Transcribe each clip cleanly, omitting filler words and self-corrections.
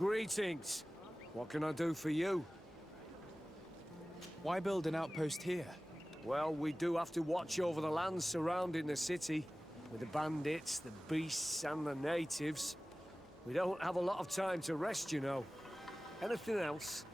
Greetings. What can I do for you? Why build an outpost here? Well, we do have to watch over the lands surrounding the city, with the bandits, the beasts, and the natives. We don't have a lot of time to rest, you know. Anything else?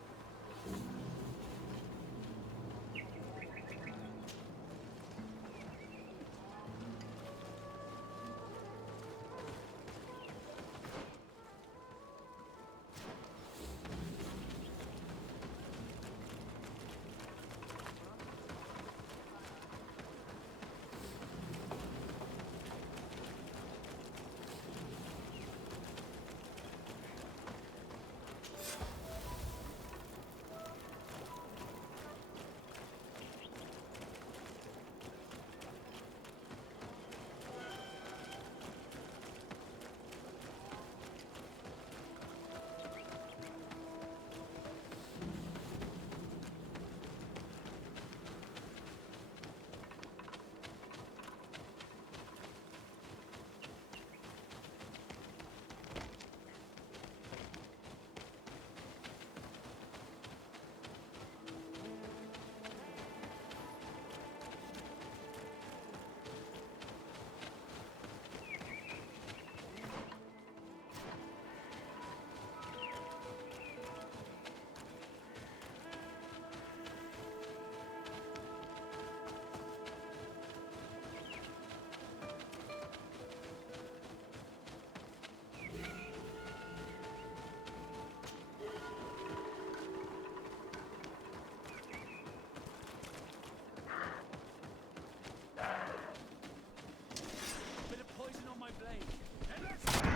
Bit of poison on my blade. And let's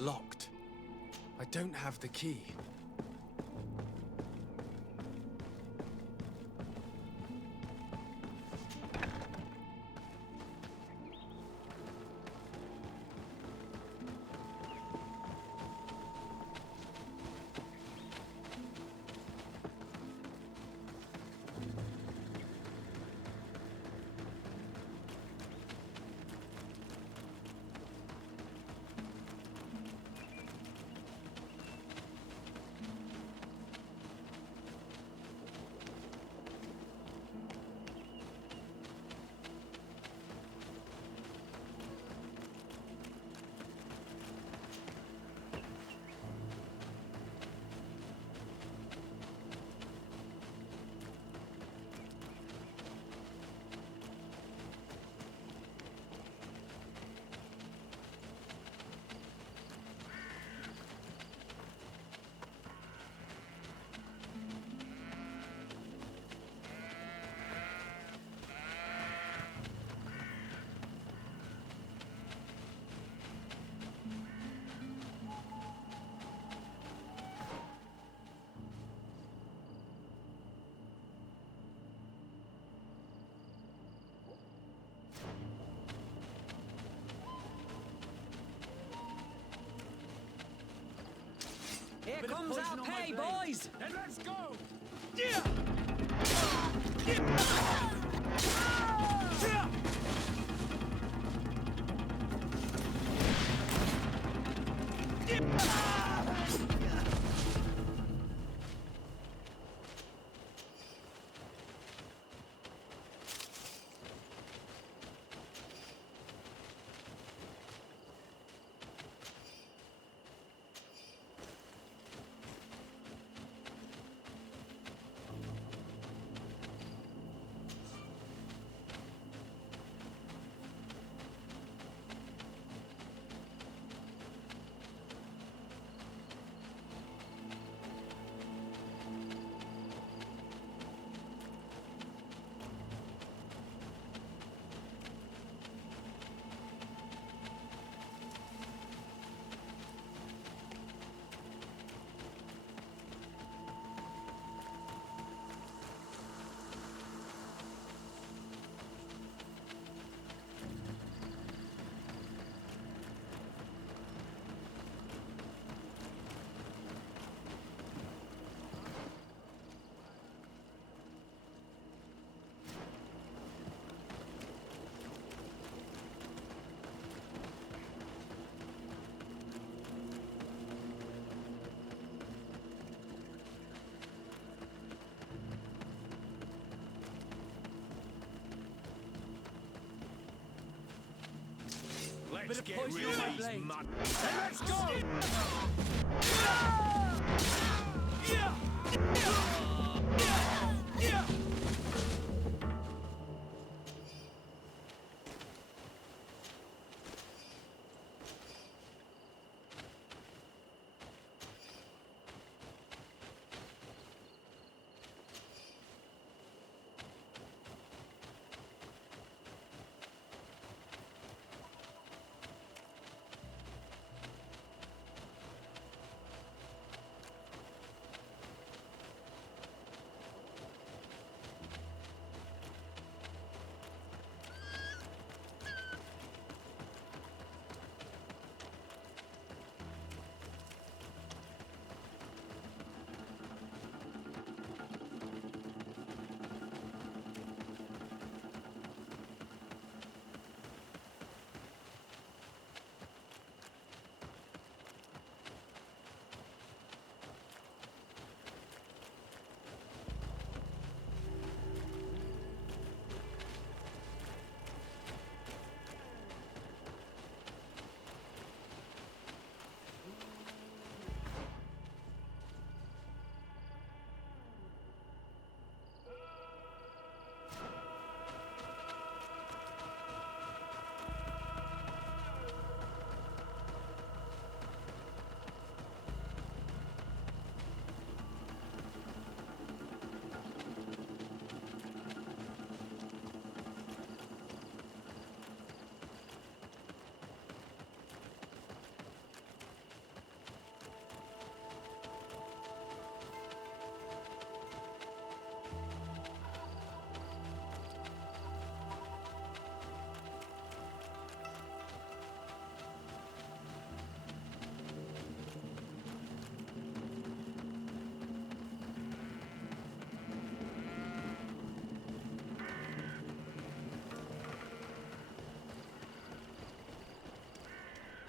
Locked. I don't have the key. comes our pay, boys! Then let's go! Let's Bit of get poison rid on my of these blade. mud. Then let's go!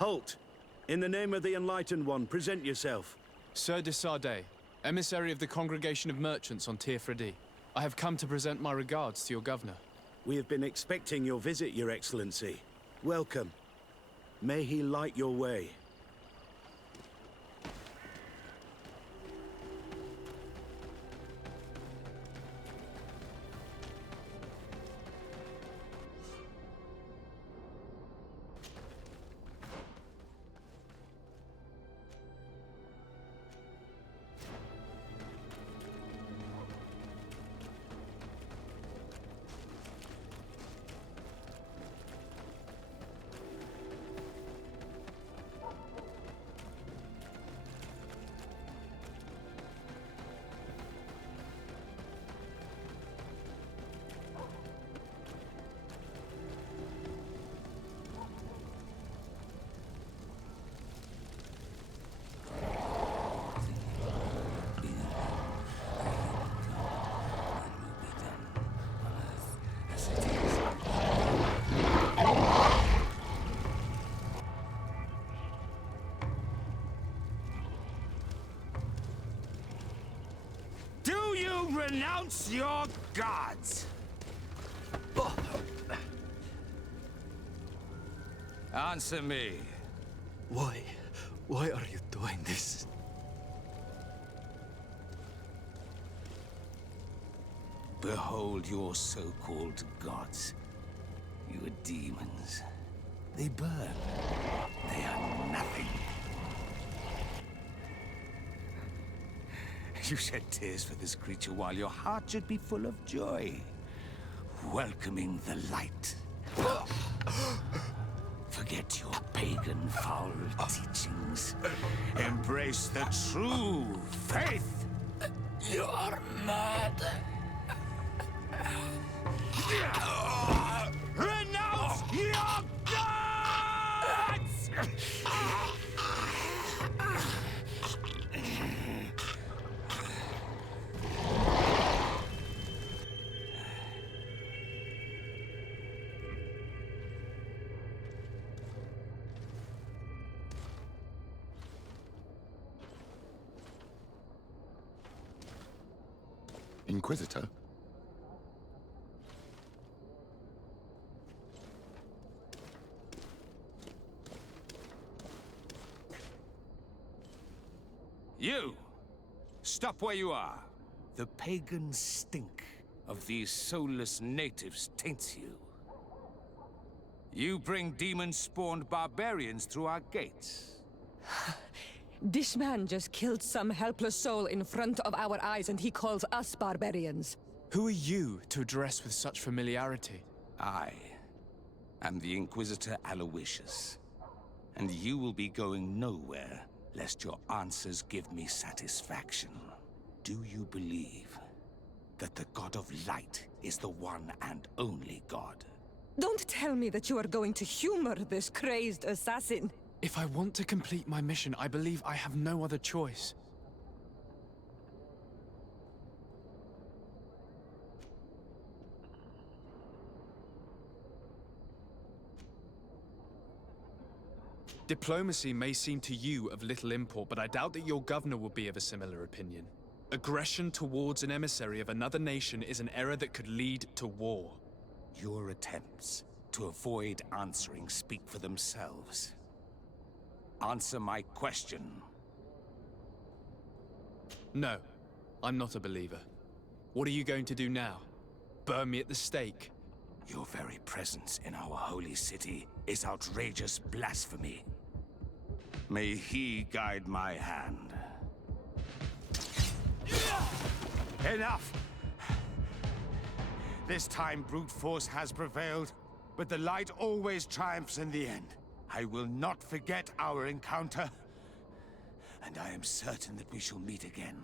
Halt! In the name of the Enlightened One, present yourself. Sir de Sardet, emissary of the Congregation of Merchants on Tirfredi. I have come to present my regards to your governor. We have been expecting your visit, Your Excellency. Welcome. May he light your way. You renounce your gods! Answer me. Why? Why are you doing this? Behold your so-called gods. Your demons. They burn. They are nothing. You shed tears for this creature while your heart should be full of joy. Welcoming the light. Forget your pagan foul teachings. Embrace the true faith. You are mad. Renounce your gods! Inquisitor? You! Stop where you are. The pagan stink of these soulless natives taints you. You bring demon-spawned barbarians through our gates. This man just killed some helpless soul in front of our eyes, and he calls us barbarians. Who are you to address with such familiarity? I am the Inquisitor Aloysius, and you will be going nowhere lest your answers give me satisfaction. Do you believe that the God of Light is the one and only God? Don't tell me that you are going to humor this crazed assassin. If I want to complete my mission, I believe I have no other choice. Diplomacy may seem to you of little import, but I doubt that your governor will be of a similar opinion. Aggression towards an emissary of another nation is an error that could lead to war. Your attempts to avoid answering speak for themselves. Answer my question. No, I'm not a believer. What are you going to do now? Burn me at the stake? Your very presence in our holy city is outrageous blasphemy. May he guide my hand. Enough! This time brute force has prevailed, but the light always triumphs in the end. I will not forget our encounter, and I am certain that we shall meet again.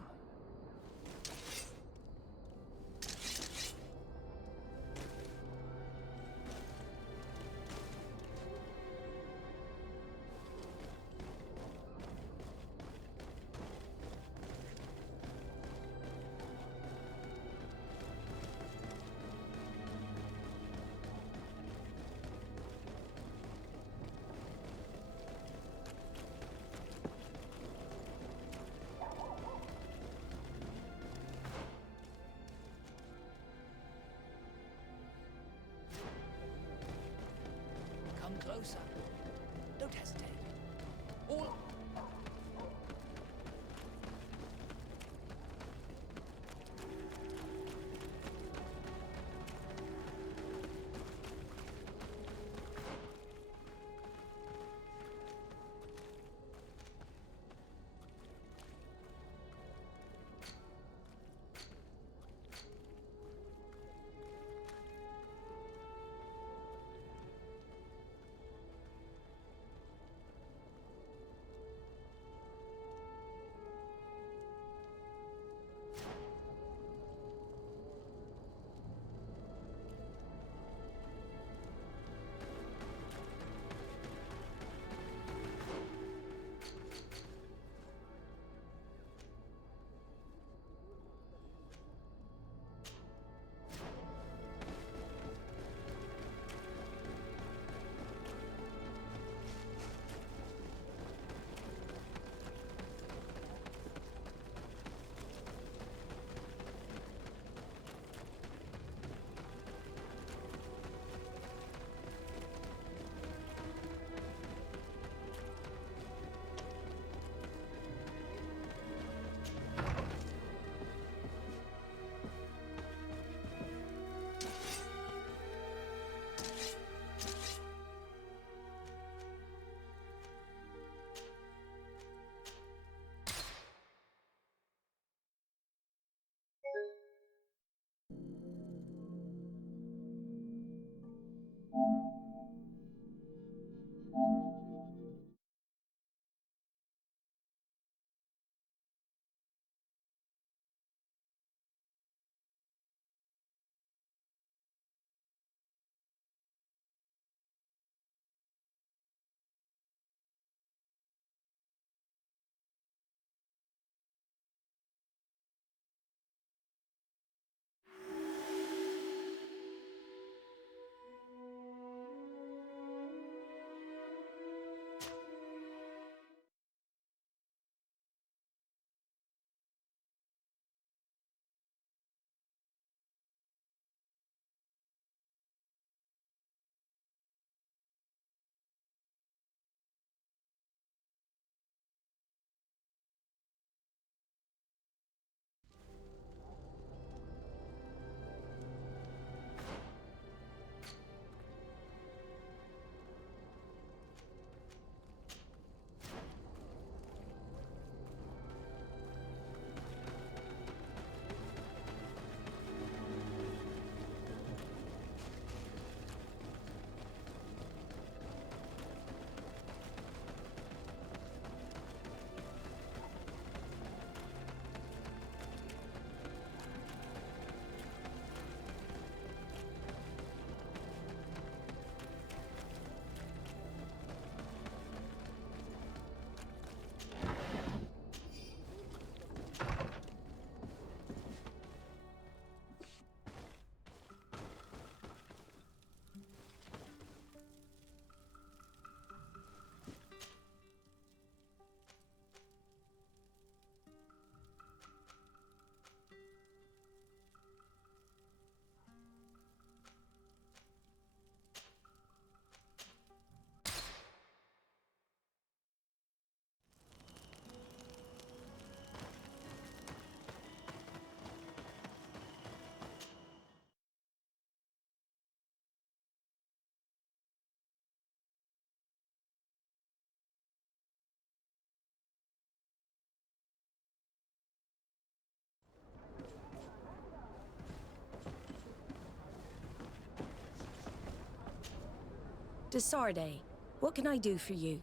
Desarde, what can I do for you?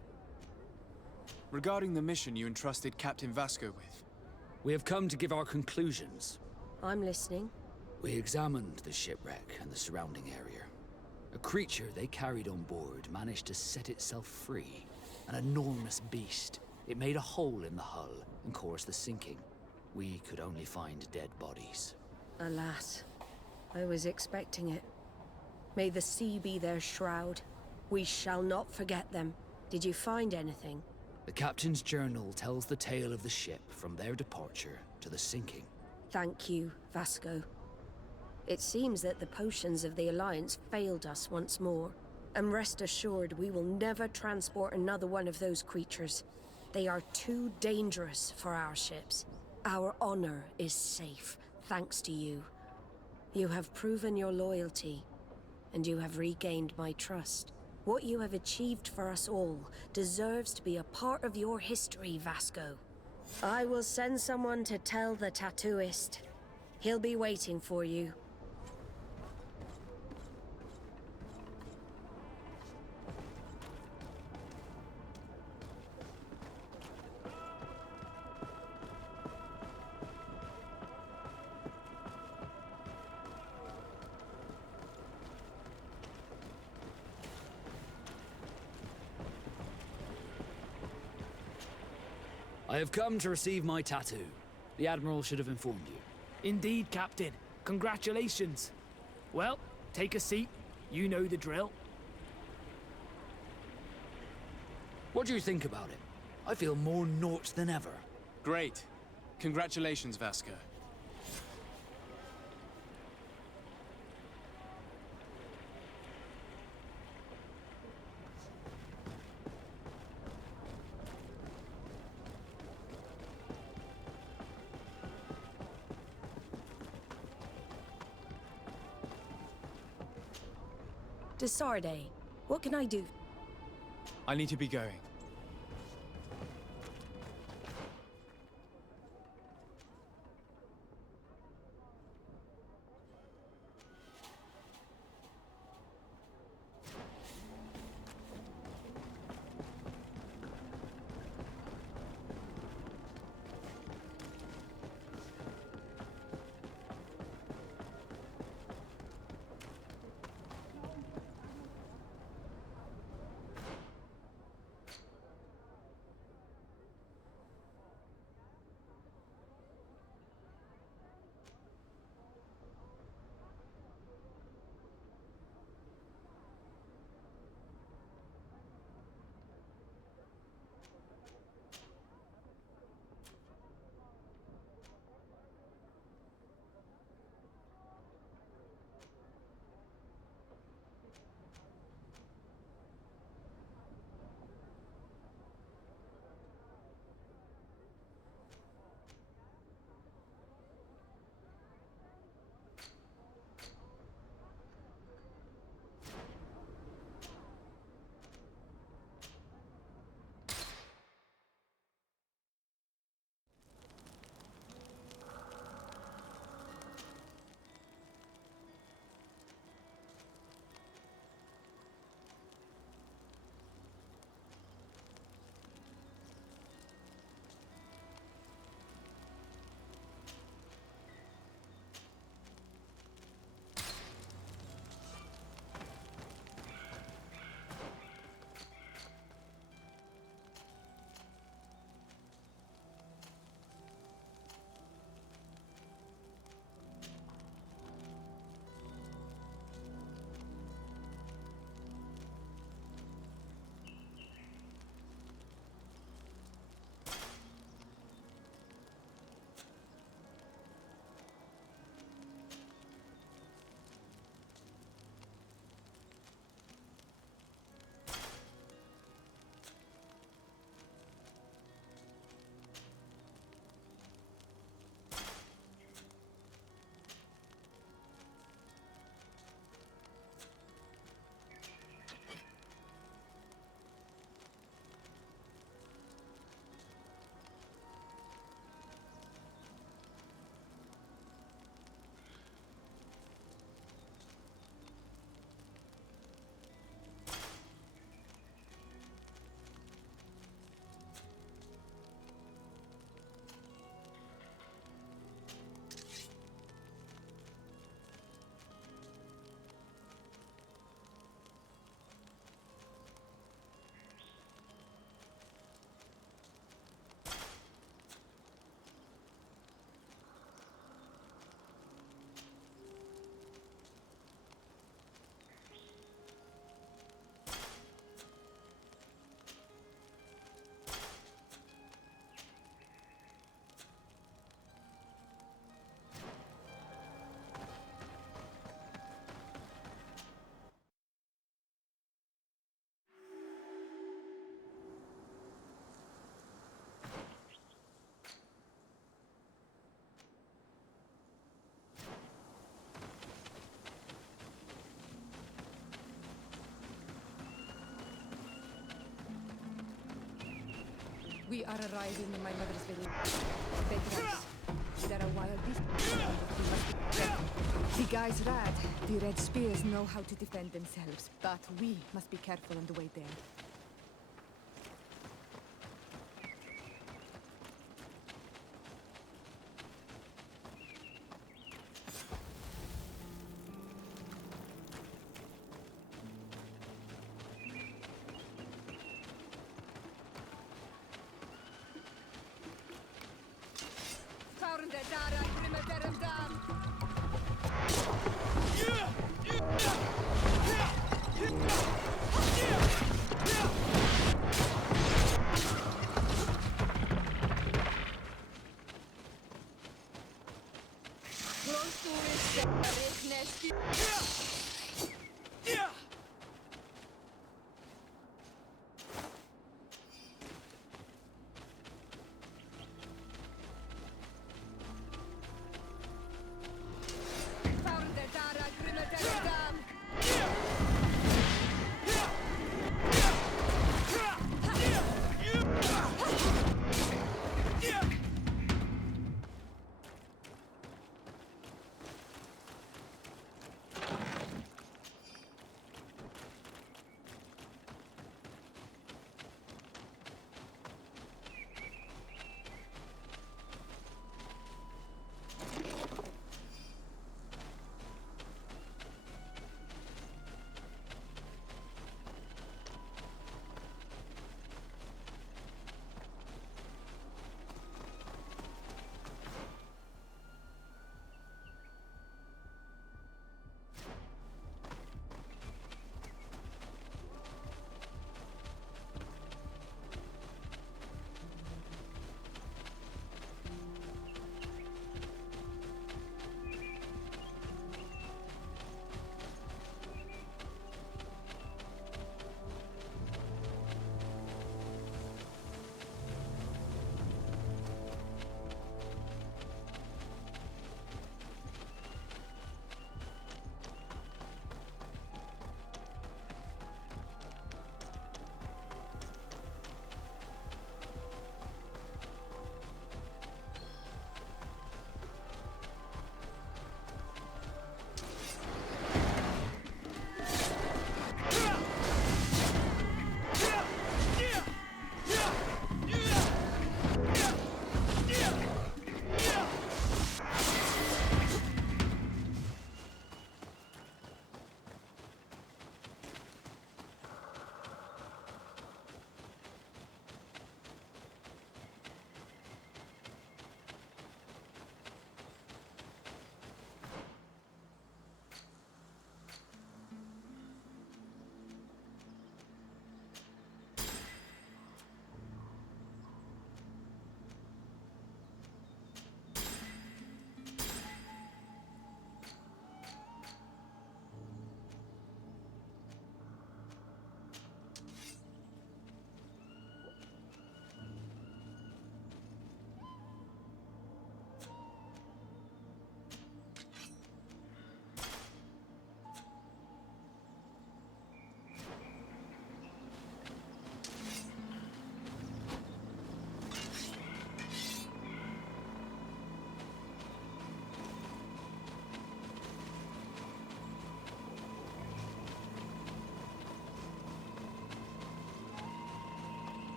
Regarding the mission you entrusted Captain Vasco with, We have come to give our conclusions. I'm listening. We examined the shipwreck and the surrounding area. A creature they carried on board managed to set itself free. An enormous beast. It made a hole in the hull and caused the sinking. We could only find dead bodies. Alas, I was expecting it. May the sea be their shroud. We shall not forget them. Did you find anything? The captain's journal tells the tale of the ship from their departure to the sinking. Thank you, Vasco. It seems that the potions of the Alliance failed us once more. And rest assured, we will never transport another one of those creatures. They are too dangerous for our ships. Our honor is safe, thanks to you. You have proven your loyalty, and you have regained my trust. What you have achieved for us all deserves to be a part of your history, Vasco. I will send someone to tell the tattooist. He'll be waiting for you. I have come to receive my tattoo. The Admiral should have informed you. Indeed, Captain. Congratulations. Well, take a seat. You know the drill. What do you think about it? I feel more Nort than ever. great. Congratulations, Vasco. Desarde, what can I do? I need to be going. We are arriving in my mother's village. Bedras. There are wild beasts. We must be careful. The guys rad. The red spears know how to defend themselves, but we must be careful on the way there.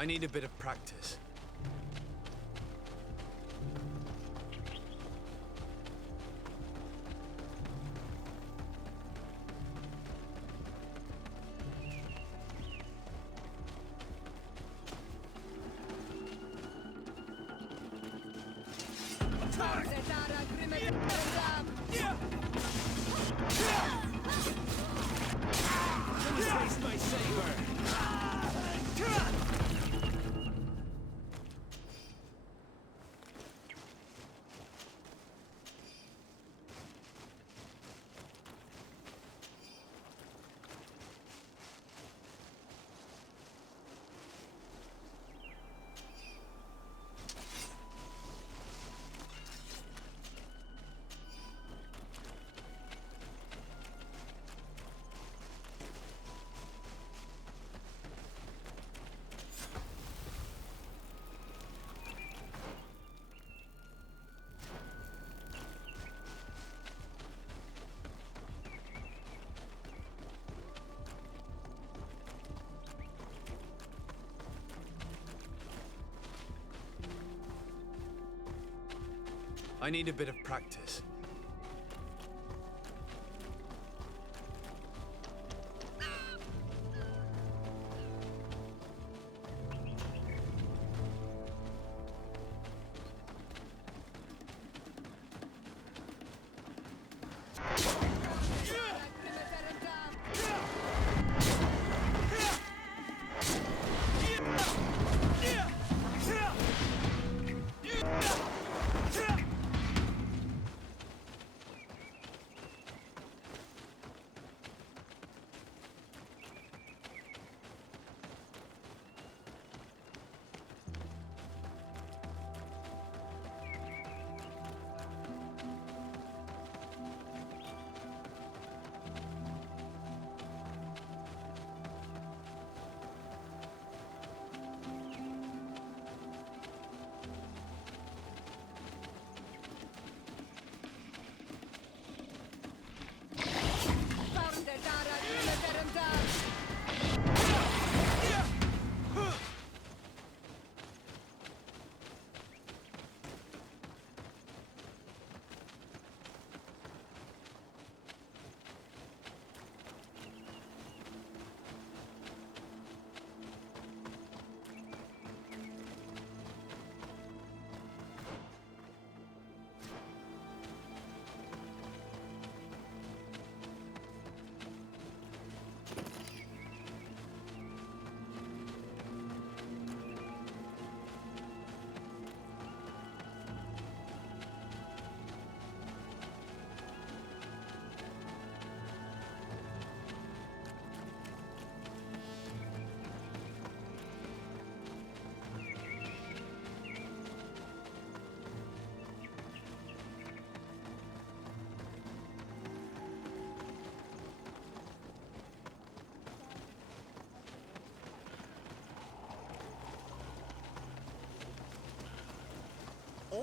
I need a bit of practice. Taste my saber! I need a bit of practice.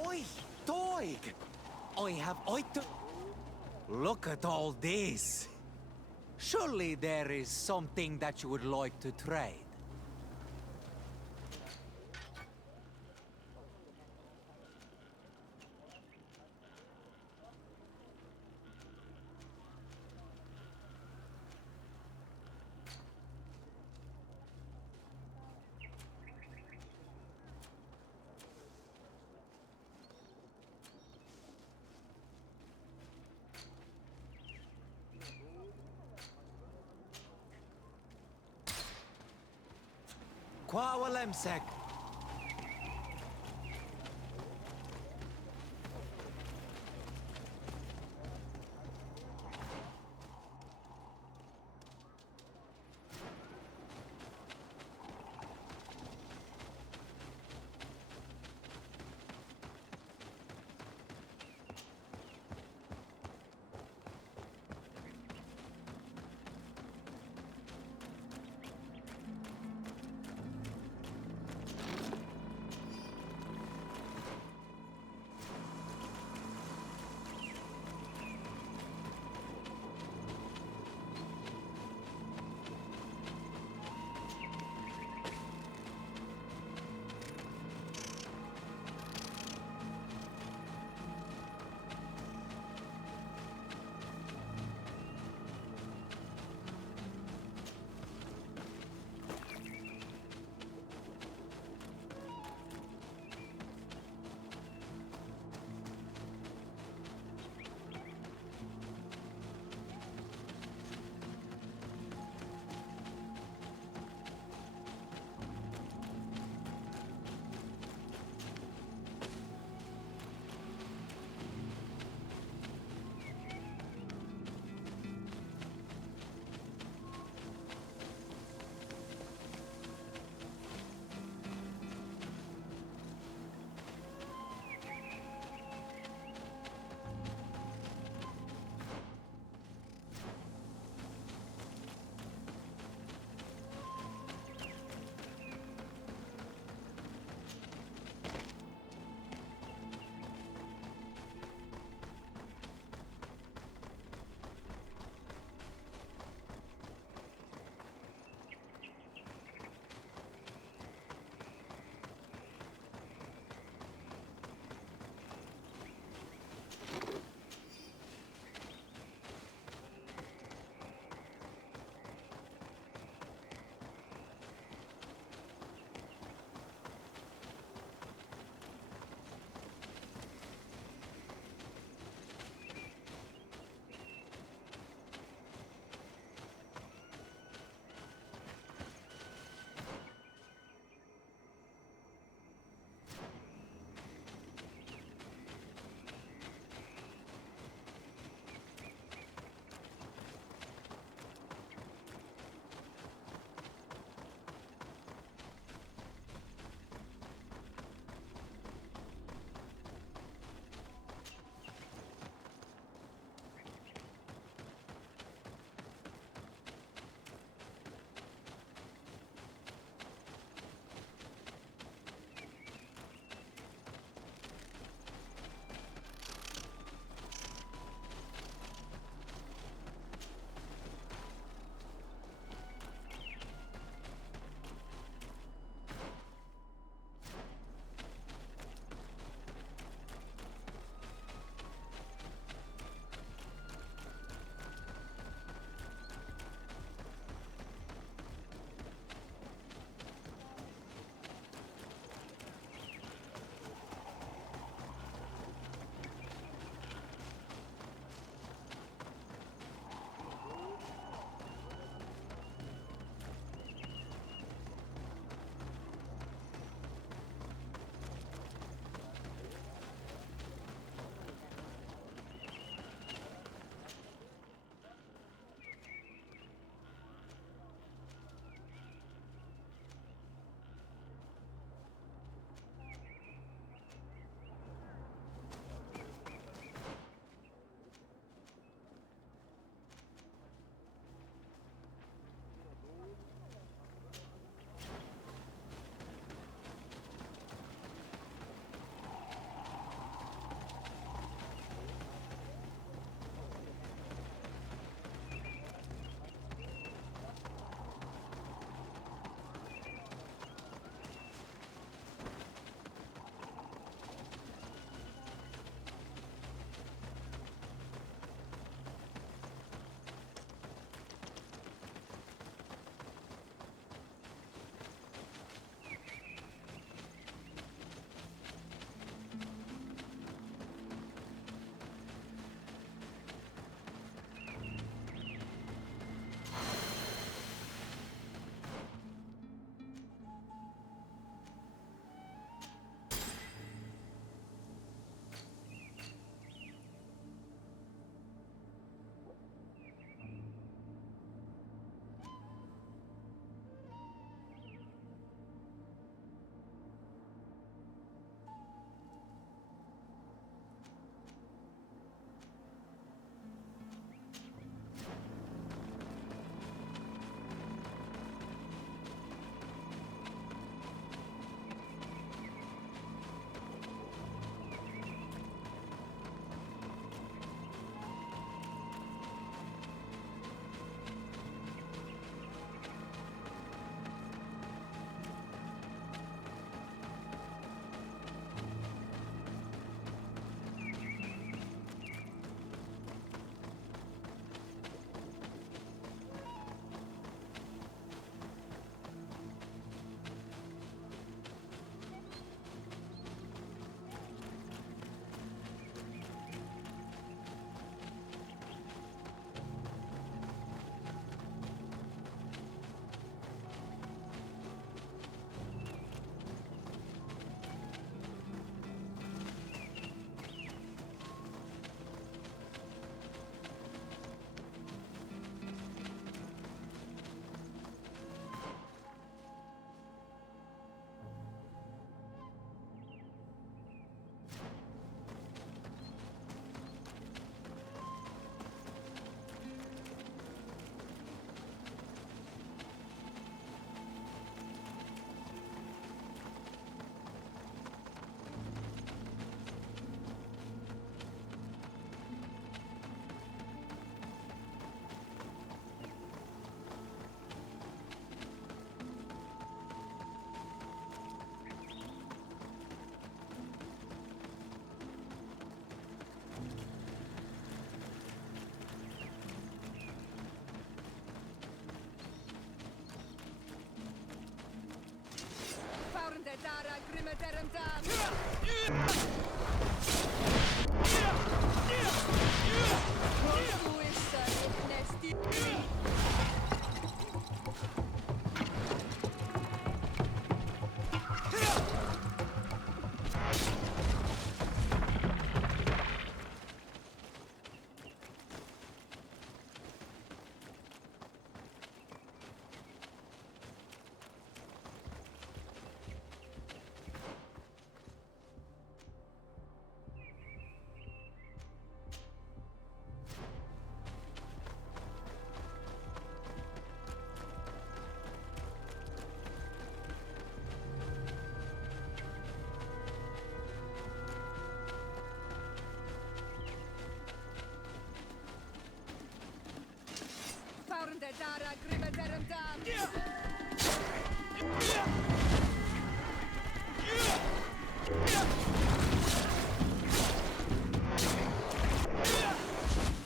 Oi, Doig! I have to... Look at all this. Surely there is something that you would like to trade. Kwawalemsek.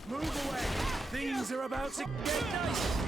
Move away! Things are about to get nice!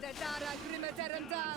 der Dara grimme deren Dam.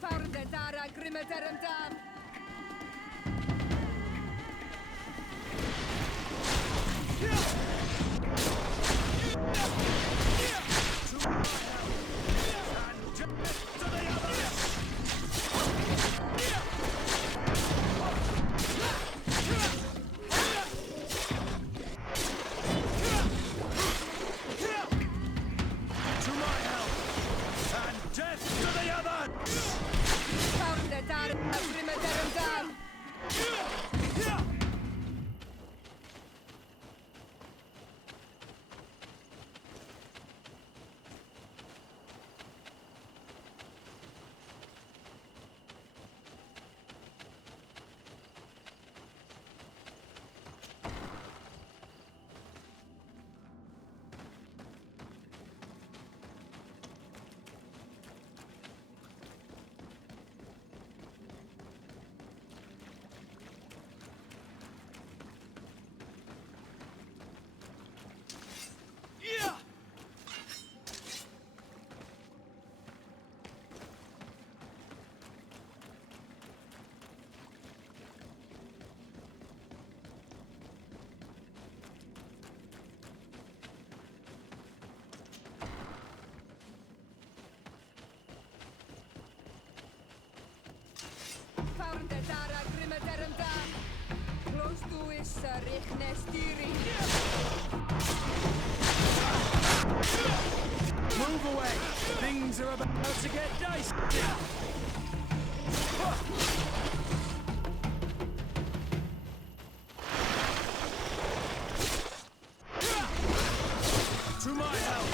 Farde dara grimeterem dam. Farde dara grimeterem dam. Farde dara grimeterem dam. Close to is richne stiri. Move away! Things are about to get dicey! To my help!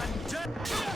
And death!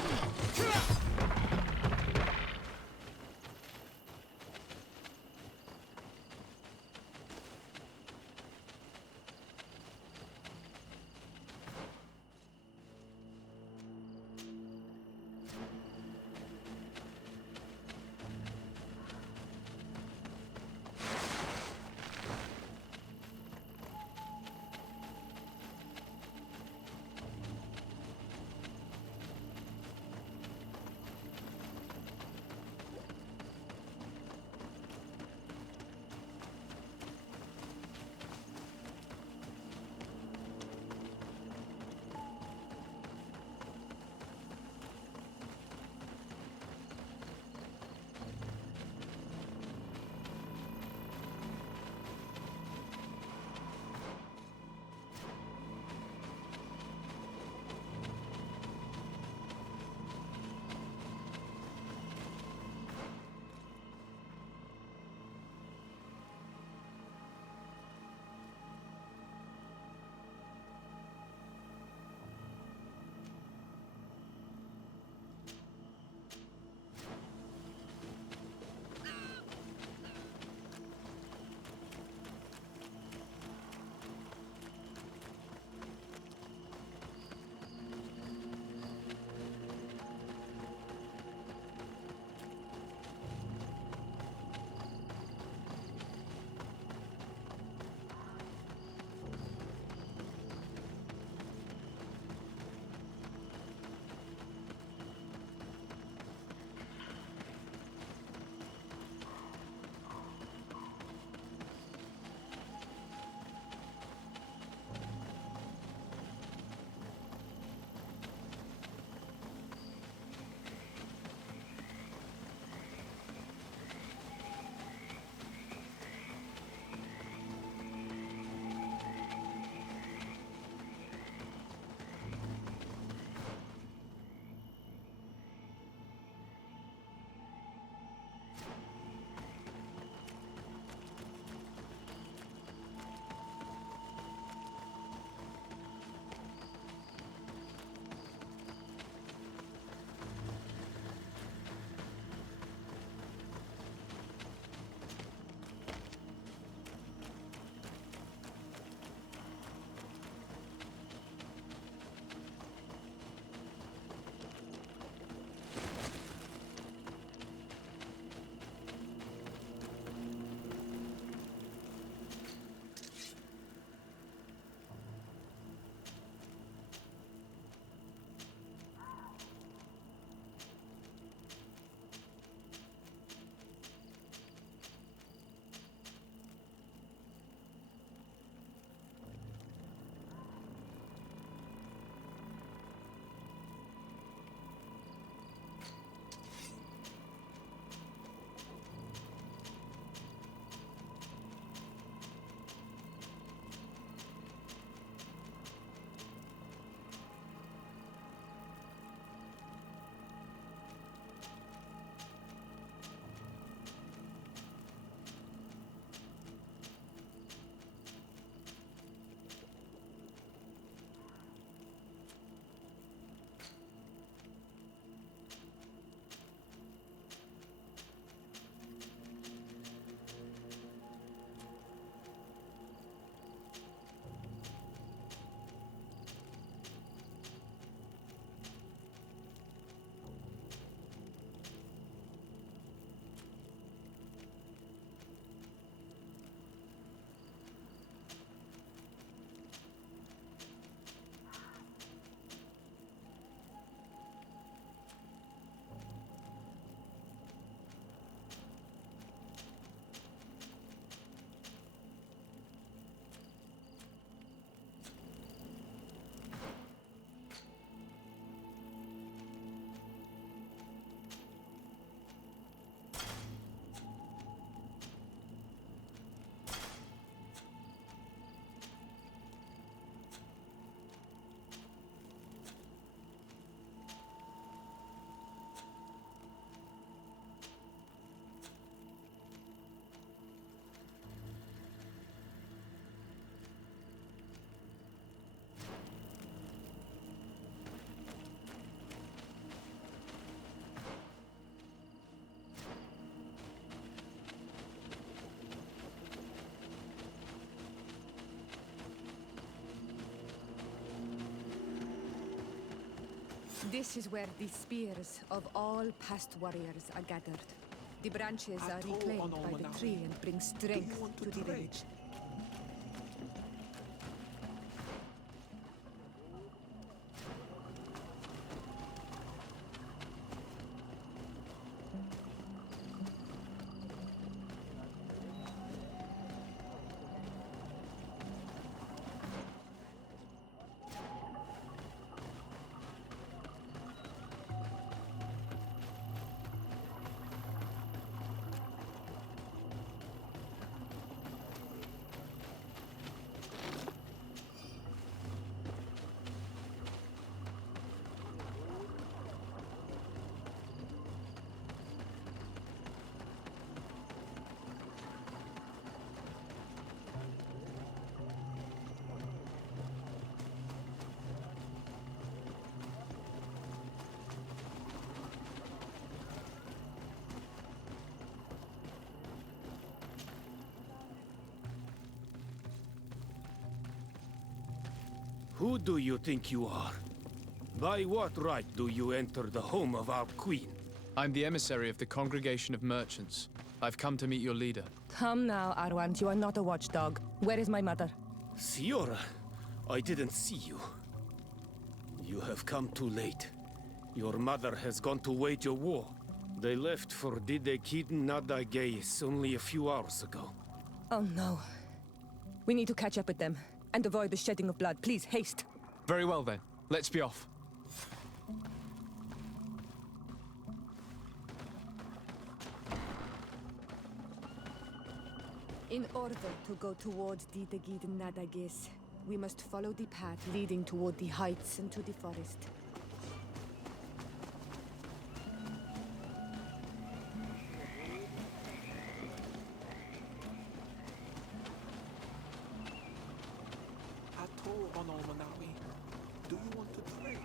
This is where the spears of all past warriors are gathered. The branches are reclaimed by the tree and bring strength to the village. Who do you think you are? By what right do you enter the home of our queen? I'm the emissary of the Congregation of Merchants. I've come to meet your leader. Come now, Arwand. You are not a watchdog. Where is my mother? Siora, I didn't see you. You have come too late. Your mother has gone to wage a war. They left for Didekiden Nadagais only a few hours ago. Oh no. We need to catch up with them and avoid the shedding of blood. Please, haste. Very well then. Let's be off. In order to go towards Didegiden Nadagis, we must follow the path leading toward the heights and to the forest. Do you want to trade?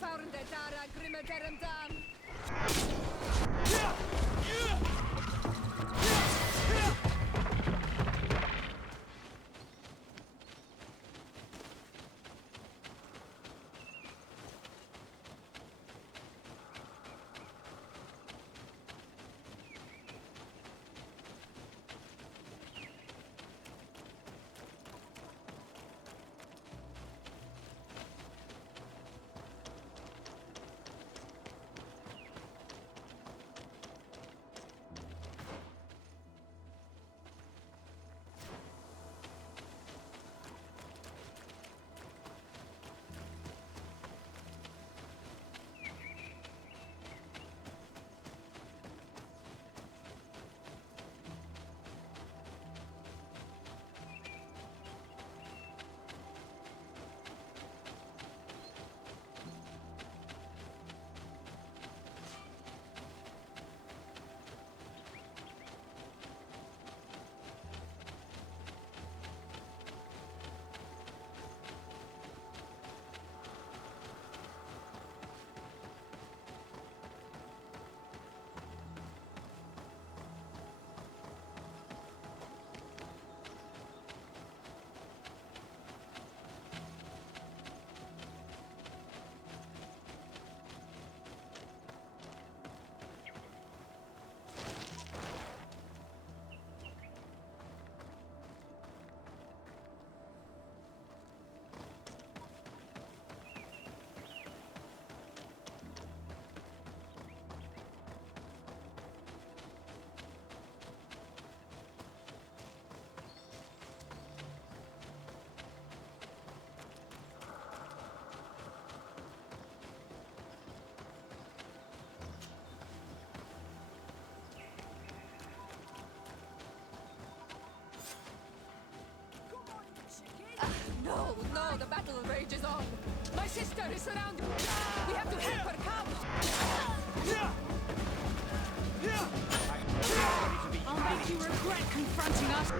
Found the Dara Grimmaderum Dam! No, no, the battle rages on. My sister is surrounded. We have to help her come. I'll make you regret confronting us.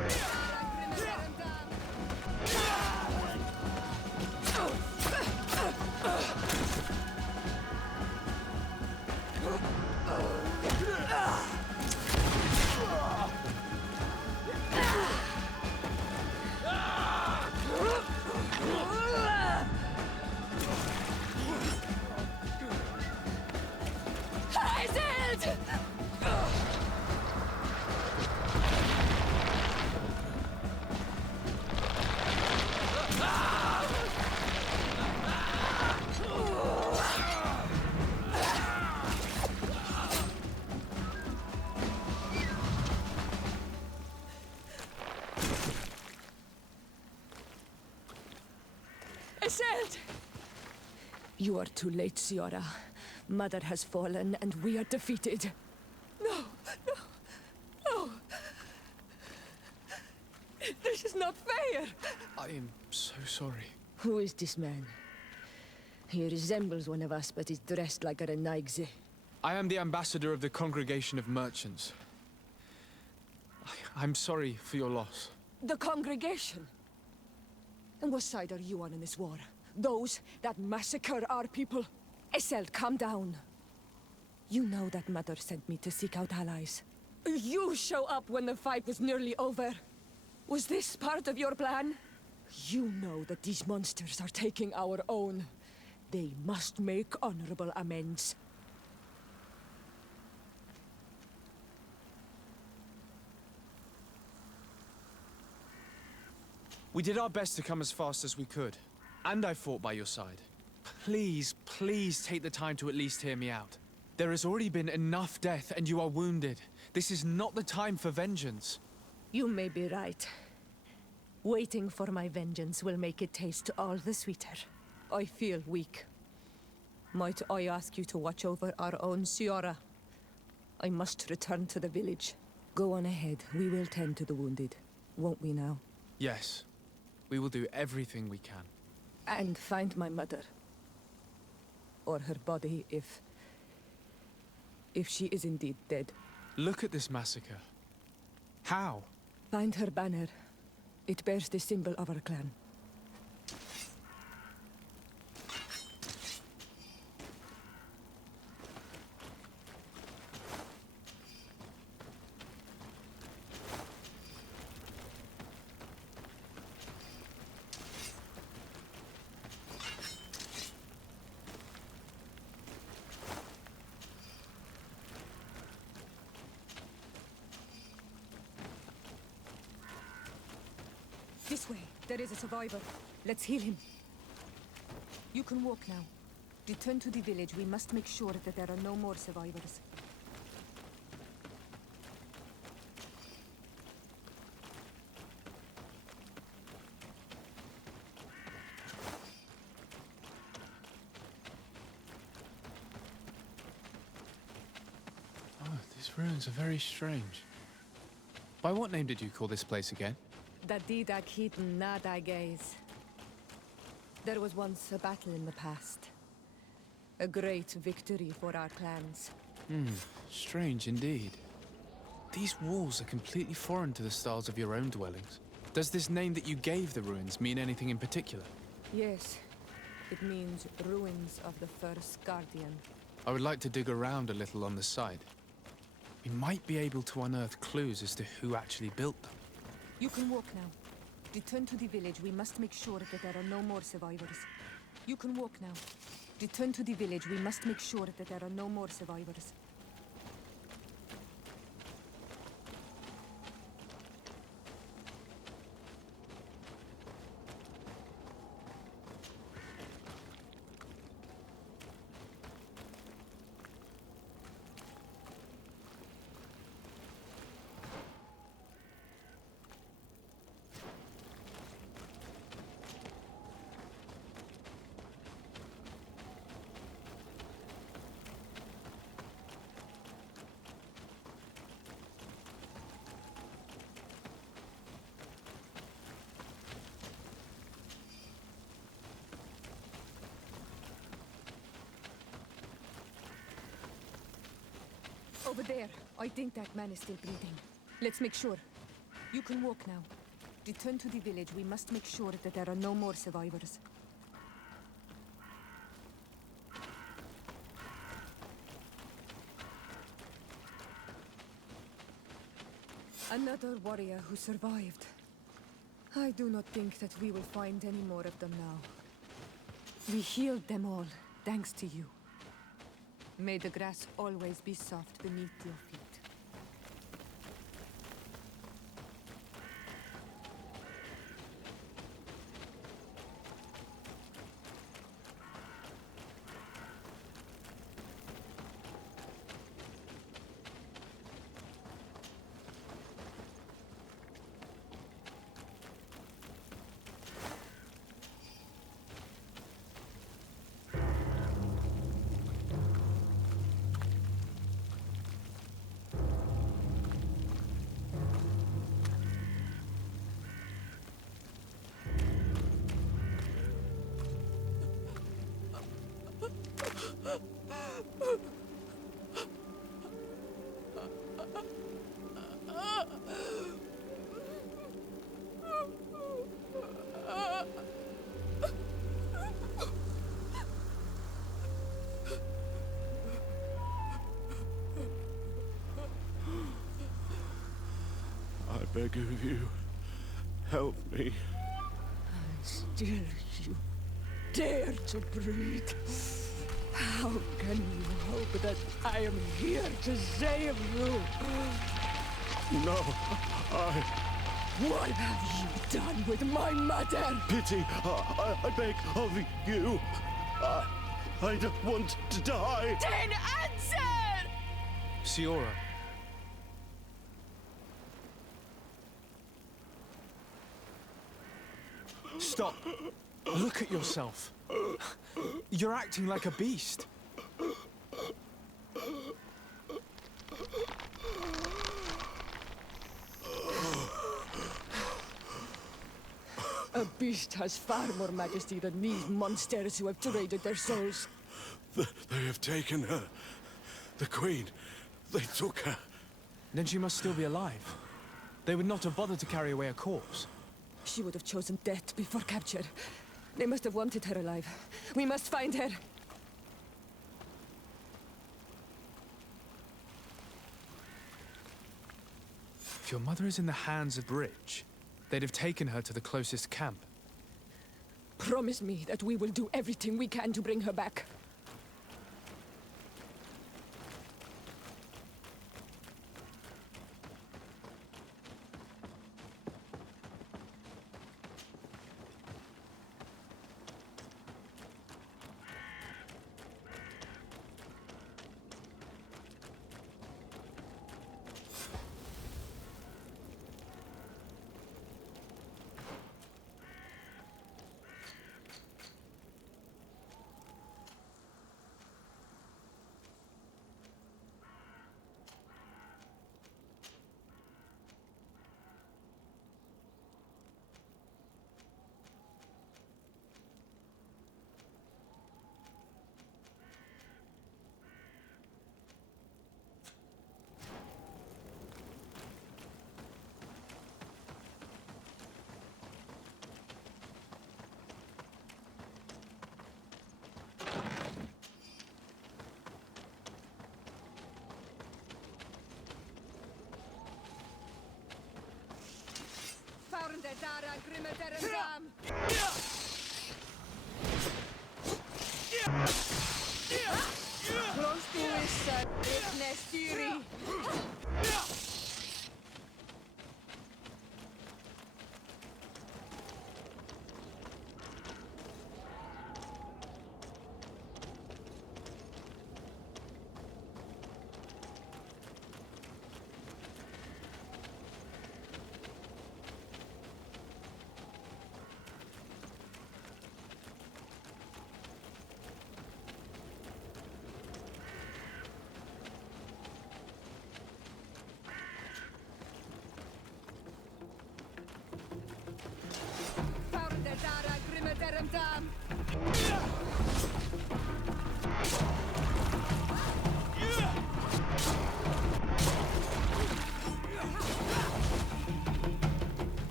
Iselt! Iselt! You are too late, Ciara. Mother has fallen, and we are defeated. No, no, no. This is not fair. I am so sorry. Who is this man? He resembles one of us, but is dressed like a Renaigze. I am the ambassador of the Congregation of Merchants. I'm sorry for your loss. The congregation? And what side are you on in this war? Those that massacre our people? Iselt, calm down. You know that Mother sent me to seek out allies. You show up when the fight was nearly over. Was this part of your plan? You know that these monsters are taking our own. They must make honorable amends. We did our best to come as fast as we could. And I fought by your side. Please, please take the time to at least hear me out. There has already been enough death, and you are wounded. This is not the time for vengeance. You may be right. Waiting for my vengeance will make it taste all the sweeter. I feel weak. Might I ask you to watch over our own Ciara? I must return to the village. Go on ahead. We will tend to the wounded. Won't we now? Yes. We will do everything we can. And find my mother. Or her body, if she is indeed dead. Look at this massacre. How? Find her banner. It bears the symbol of our clan. This way. There is a survivor. Let's heal him. You can walk now. Return to the village. We must make sure that there are no more survivors. Oh, these ruins are very strange. By what name did you call this place again? The Didakiten Nadagaze. There was once a battle in the past. A great victory for our clans. Strange indeed. These walls are completely foreign to the styles of your own dwellings. Does this name that you gave the ruins mean anything in particular? Yes. It means ruins of the first guardian. I would like to dig around a little on the site. We might be able to unearth clues as to who actually built them. You can walk now. Return to the village. We must make sure that there are no more survivors. You can walk now. Return to the village. We must make sure that there are no more survivors. Over there. I think that man is still breathing. Let's make sure. You can walk now. Return to the village. We must make sure that there are no more survivors. Another warrior who survived. I do not think that we will find any more of them now. We healed them all, thanks to you. May the grass always be soft beneath your feet. I beg of you, help me. Still you dare to breathe. How can you hope that I am here to save you? No, What have you done with my mother? Pity, I beg of you. I don't want to die. Then answer! Siora. Stop. Look at yourself. You're acting like a beast. A beast has far more majesty than these monsters who have traded their souls. They have taken her. The Queen. They took her. Then she must still be alive. They would not have bothered to carry away a corpse. She would have chosen death before capture. They must have wanted her alive. We must find her. If your mother is in the hands of Bridge, they'd have taken her to the closest camp. Promise me that we will do everything we can to bring her back. Close to his Nestiri.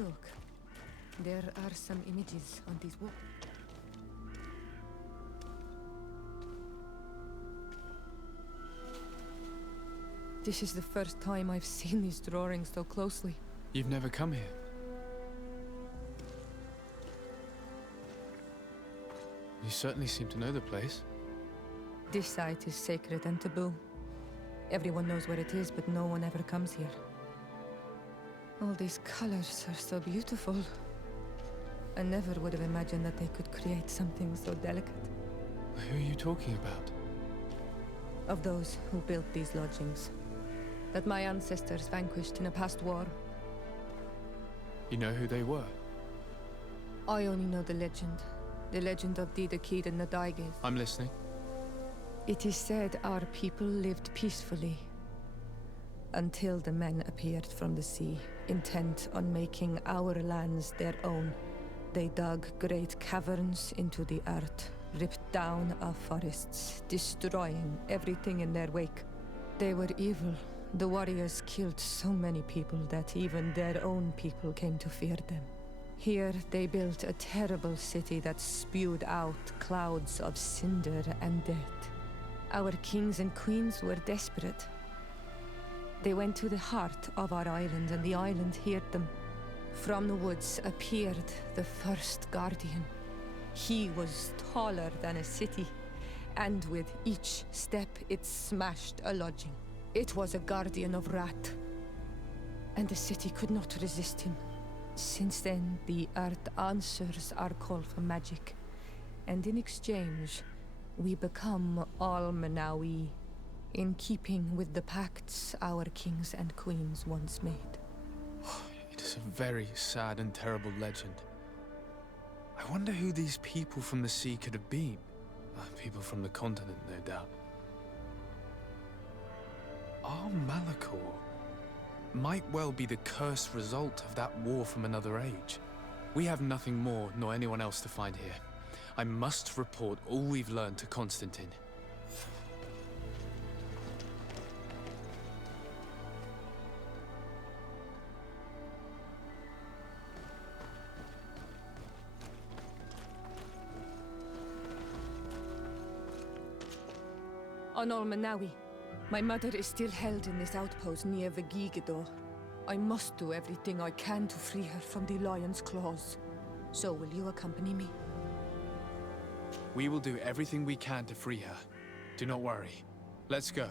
Look, there are some images on these walls. This is the first time I've seen these drawings so closely. You've never come here? You certainly seem to know the place. This site is sacred and taboo. Everyone knows where it is, but no one ever comes here. All these colors are so beautiful. I never would have imagined that they could create something so delicate. Who are you talking about? Of those who built these lodgings. That my ancestors vanquished in a past war. You know who they were? I only know the legend. The legend of Didakid and the Daiges. I'm listening. It is said our people lived peacefully. Until the men appeared from the sea, intent on making our lands their own. They dug great caverns into the earth, ripped down our forests, destroying everything in their wake. They were evil. The warriors killed so many people that even their own people came to fear them. Here they built a terrible city that spewed out clouds of cinder and death. Our kings and queens were desperate. They went to the heart of our island, and the island heard them. From the woods appeared the first guardian. He was taller than a city, and with each step it smashed a lodging. It was a guardian of Rat, and the city could not resist him. Since then, the earth answers our call for magic, and in exchange, we become all Manawi, in keeping with the pacts our kings and queens once made. It is a very sad and terrible legend. I wonder who these people from the sea could have been. People from the continent, no doubt. Our Malachor might well be the cursed result of that war from another age. We have nothing more nor anyone else to find here. I must report all we've learned to Constantine. On Manawi, my mother is still held in this outpost near Vegigedor. I must do everything I can to free her from the lion's claws. So will you accompany me? We will do everything we can to free her. Do not worry. Let's go.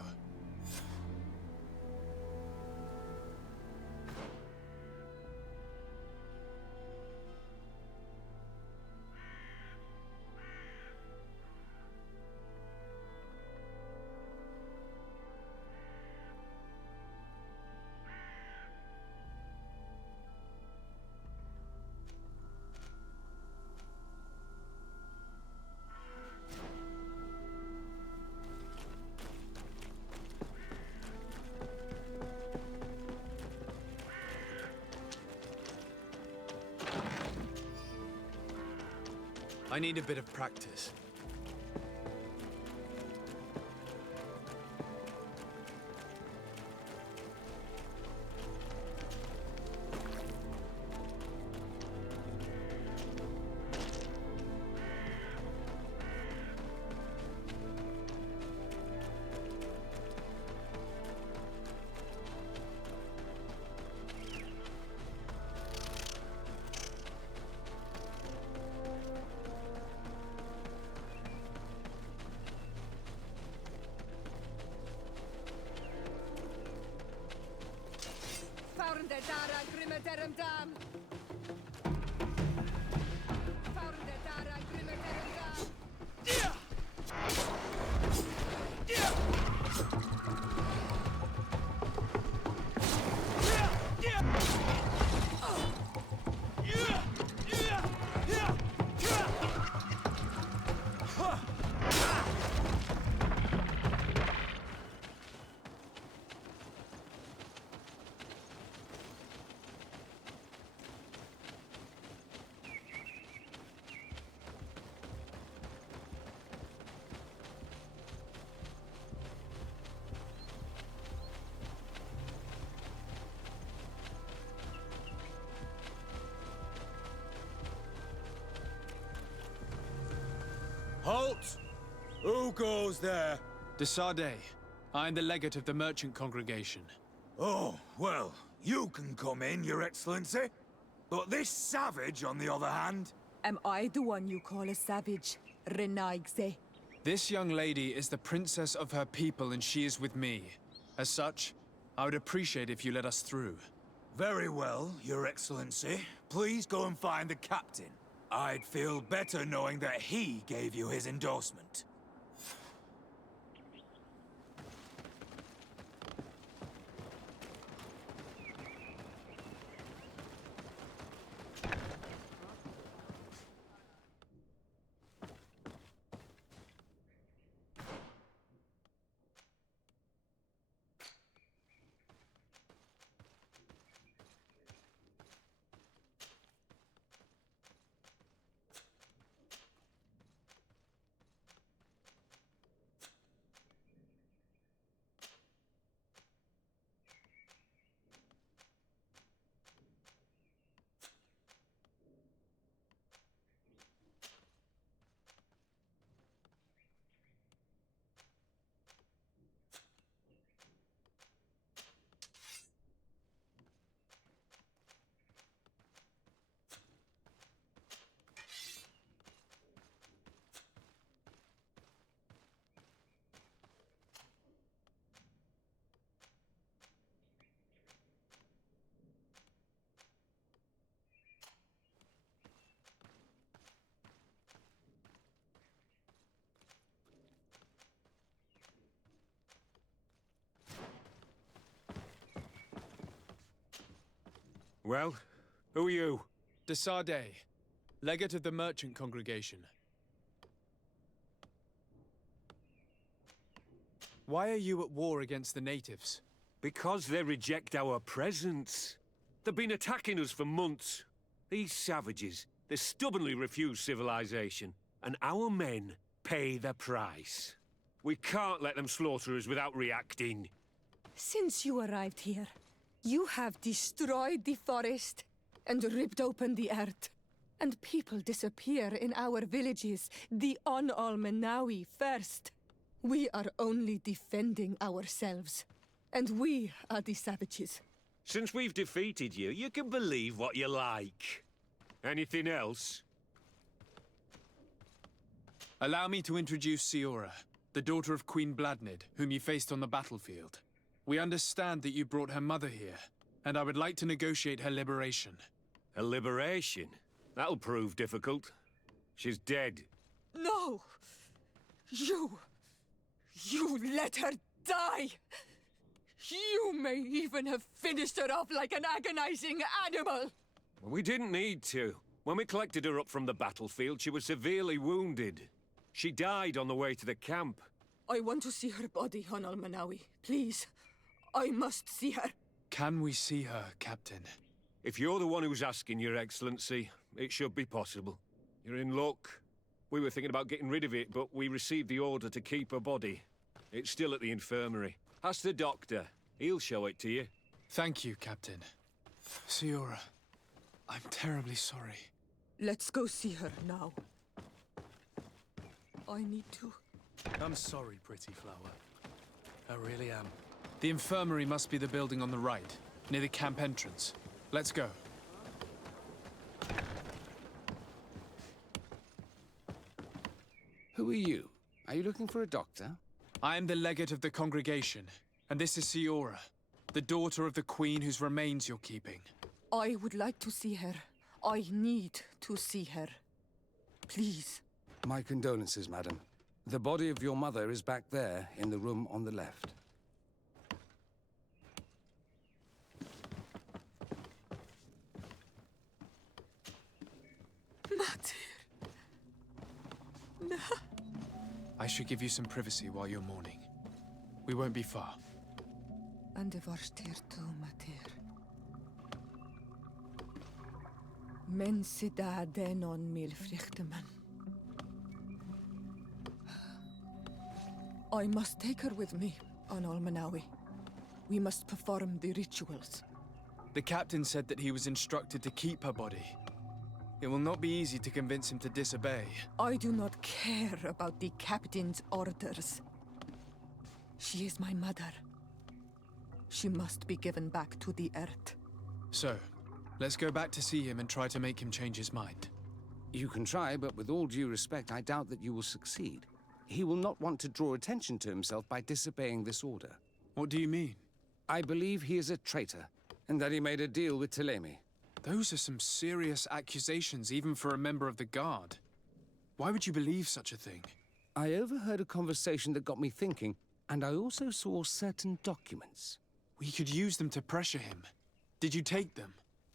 I need a bit of practice. Halt! Who goes there? De Sardet. I am the legate of the merchant congregation. Oh, well, you can come in, Your Excellency. But this savage, on the other hand... Am I the one you call a savage, Renaigze? This young lady is the princess of her people and she is with me. As such, I would appreciate if you let us through. Very well, Your Excellency. Please go and find the captain. I'd feel better knowing that he gave you his endorsement. Well, who are you? De Sardet, legate of the merchant congregation. Why are you at war against the natives? Because they reject our presence. They've been attacking us for months. These savages, they stubbornly refuse civilization. And our men pay the price. We can't let them slaughter us without reacting. Since you arrived here, you have destroyed the forest and ripped open the earth. And people disappear in our villages, the On-Almenawi first. We are only defending ourselves. And we are the savages. Since we've defeated you, you can believe what you like. Anything else? Allow me to introduce Siora, the daughter of Queen Bladnid, whom you faced on the battlefield. We understand that you brought her mother here, and I would like to negotiate her liberation. A liberation? That'll prove difficult. She's dead. No! You let her die! You may even have finished her off like an agonizing animal! We didn't need to. When we collected her up from the battlefield, she was severely wounded. She died on the way to the camp. I want to see her body, on Almenawi. Please. I must see her. Can we see her, Captain? If you're the one who's asking, Your Excellency, it should be possible. You're in luck. We were thinking about getting rid of it, but we received the order to keep her body. It's still at the infirmary. Ask the doctor. He'll show it to you. Thank you, Captain. Siora, I'm terribly sorry. Let's go see her now. I need to... I'm sorry, pretty flower. I really am. The infirmary must be the building on the right, near the camp entrance. Let's go. Who are you? Are you looking for a doctor? I am the legate of the congregation, and this is Siora, the daughter of the queen whose remains you're keeping. I would like to see her. I need to see her. Please. My condolences, madam. The body of your mother is back there, in the room on the left. No. I should give you some privacy while you're mourning. We won't be far. And the Vorstir tu mater. Men sida denon mil frichteman. I must take her with me, on Almenawi. We must perform the rituals. The captain said that he was instructed to keep her body. It will not be easy to convince him to disobey. I do not care about the captain's orders. She is my mother. She must be given back to the earth. So, let's go back to see him and try to make him change his mind. You can try, but with all due respect, I doubt that you will succeed. He will not want to draw attention to himself by disobeying this order. What do you mean? I believe he is a traitor, and that he made a deal with Telemi. Those are some serious accusations, even for a member of the Guard. Why would you believe such a thing? I overheard a conversation that got me thinking, and I also saw certain documents. We could use them to pressure him. Did you take them?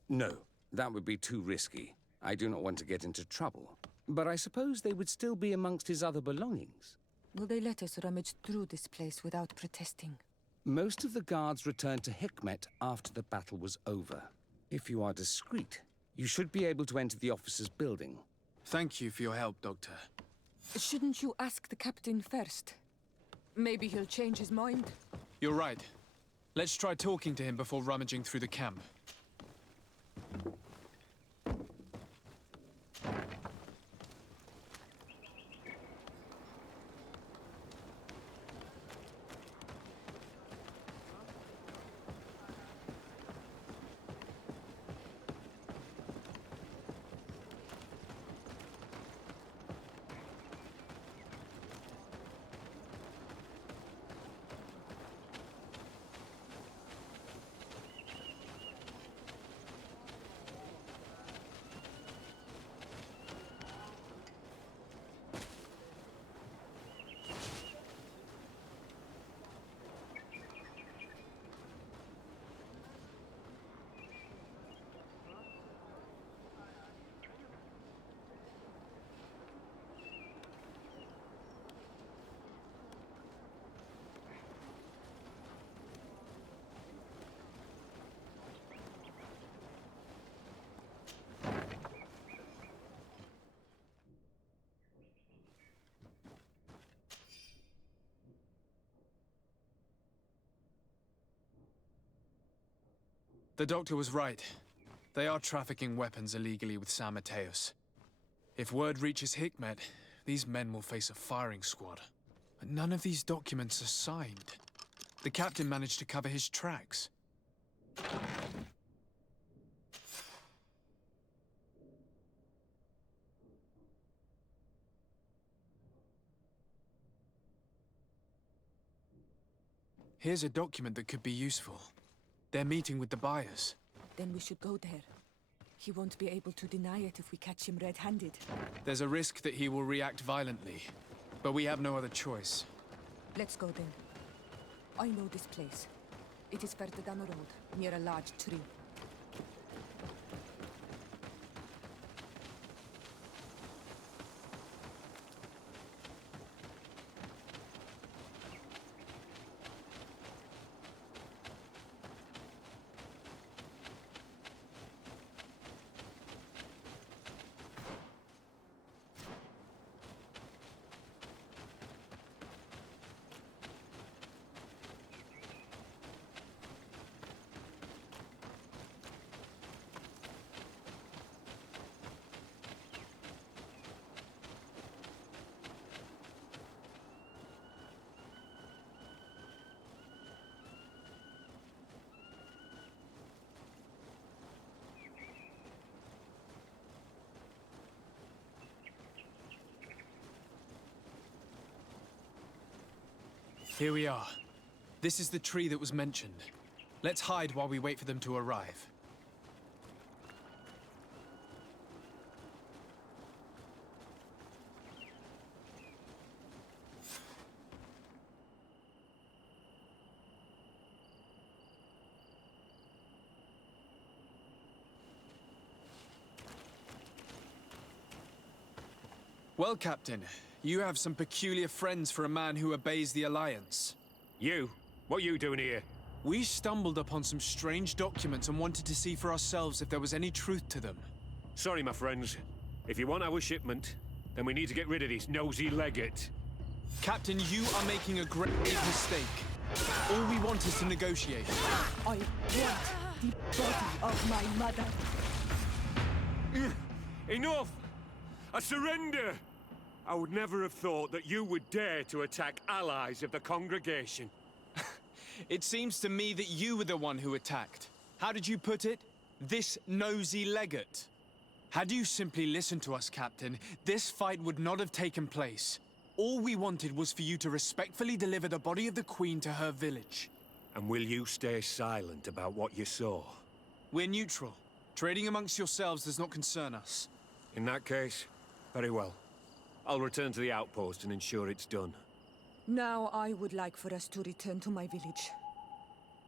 No, that would be too risky. I do not want to get into trouble. But I suppose they would still be amongst his other belongings. Will they let us rummage through this place without protesting? Most of the guards returned to Hikmet after the battle was over. If you are discreet, you should be able to enter the officer's building. Thank you for your help, Doctor. Shouldn't you ask the captain first? Maybe he'll change his mind. You're right. Let's try talking to him before rummaging through the camp. The doctor was right. They are trafficking weapons illegally with San Mateos. If word reaches Hikmet, these men will face a firing squad. But none of these documents are signed. The captain managed to cover his tracks. Here's a document that could be useful. They're meeting with the buyers. Then we should go there. He won't be able to deny it if we catch him red-handed. There's a risk that he will react violently, but we have no other choice. Let's go then. I know this place. It is further down the road, near a large tree. Here we are. This is the tree that was mentioned. Let's hide while we wait for them to arrive. Well, Captain, you have some peculiar friends for a man who obeys the Alliance. You? What are you doing here? We stumbled upon some strange documents and wanted to see for ourselves if there was any truth to them. Sorry, my friends. If you want our shipment, then we need to get rid of this nosy legate. Captain, you are making a grave mistake. All we want is to negotiate. I want the body of my mother. Enough! I surrender! I would never have thought that you would dare to attack allies of the congregation. It seems to me that you were the one who attacked. How did you put it? This nosy legate. Had you simply listened to us, Captain, this fight would not have taken place. All we wanted was for you to respectfully deliver the body of the Queen to her village. And will you stay silent about what you saw? We're neutral. Trading amongst yourselves does not concern us. In that case, very well. I'll return to the outpost and ensure it's done. Now I would like for us to return to my village.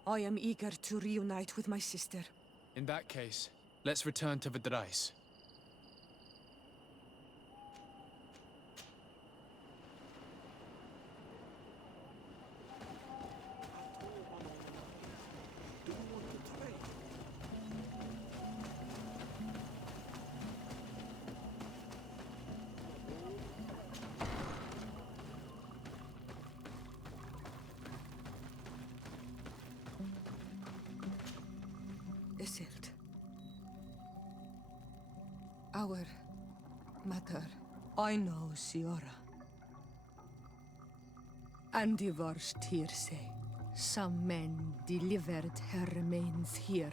I am eager to reunite with my sister. In that case, let's return to Vidrais. Isildt. Our mother. I know, Siora. And the worst hearsay. Some men delivered her remains here.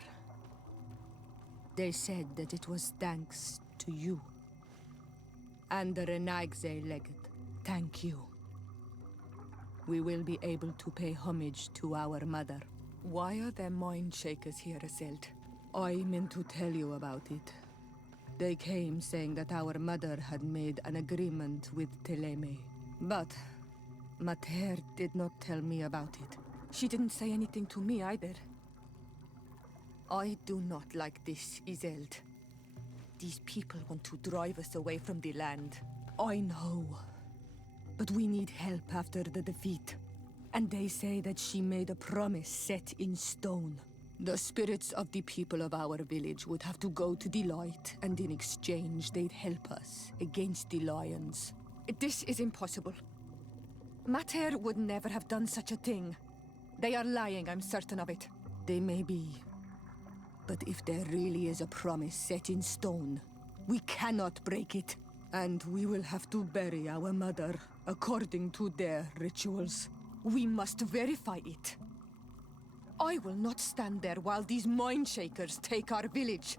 They said that it was thanks to you. And the Renagze legate. Thank you. We will be able to pay homage to our mother. Why are there mind shakers here, Isildt? I meant to tell you about it. They came saying that our mother had made an agreement with Teleme. But Mater did not tell me about it. She didn't say anything to me either. I do not like this, Isildt. These people want to drive us away from the land. I know. But we need help after the defeat. And they say that she made a promise set in stone. The spirits of the people of our village would have to go to the light, and in exchange they'd help us against the lions. This is impossible. Mater would never have done such a thing. They are lying, I'm certain of it. They may be. But if there really is a promise set in stone, we cannot break it. And we will have to bury our mother according to their rituals. We must verify it. I will not stand there while these mind shakers take our village.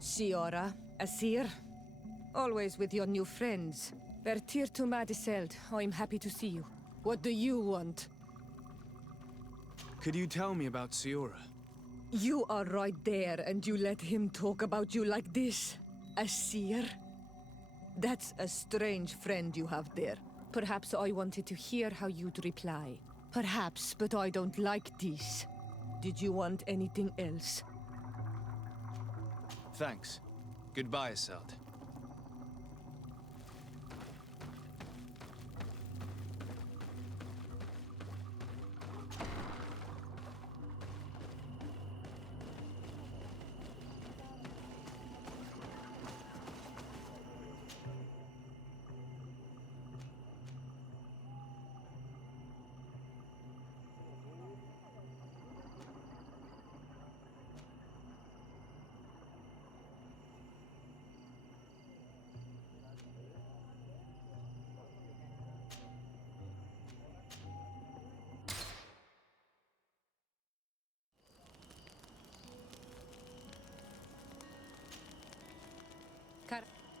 Siora, Asir, always with your new friends. Vertir to Madiseld, I'm happy to see you. What do you want? Could you tell me about Siora? You are right there, and you let him talk about you like this? Asir? That's a strange friend you have there. Perhaps I wanted to hear how you'd reply. Perhaps, but I don't like this. Did you want anything else? Thanks. Goodbye, Isildt.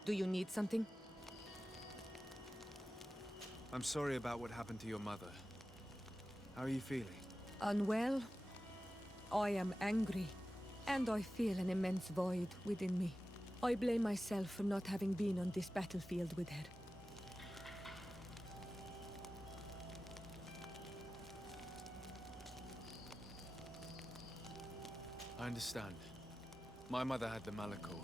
Do you need something? I'm sorry about what happened to your mother. How are you feeling? Unwell? I am angry, and I feel an immense void within me. I blame myself for not having been on this battlefield with her. I understand. My mother had the Malachor.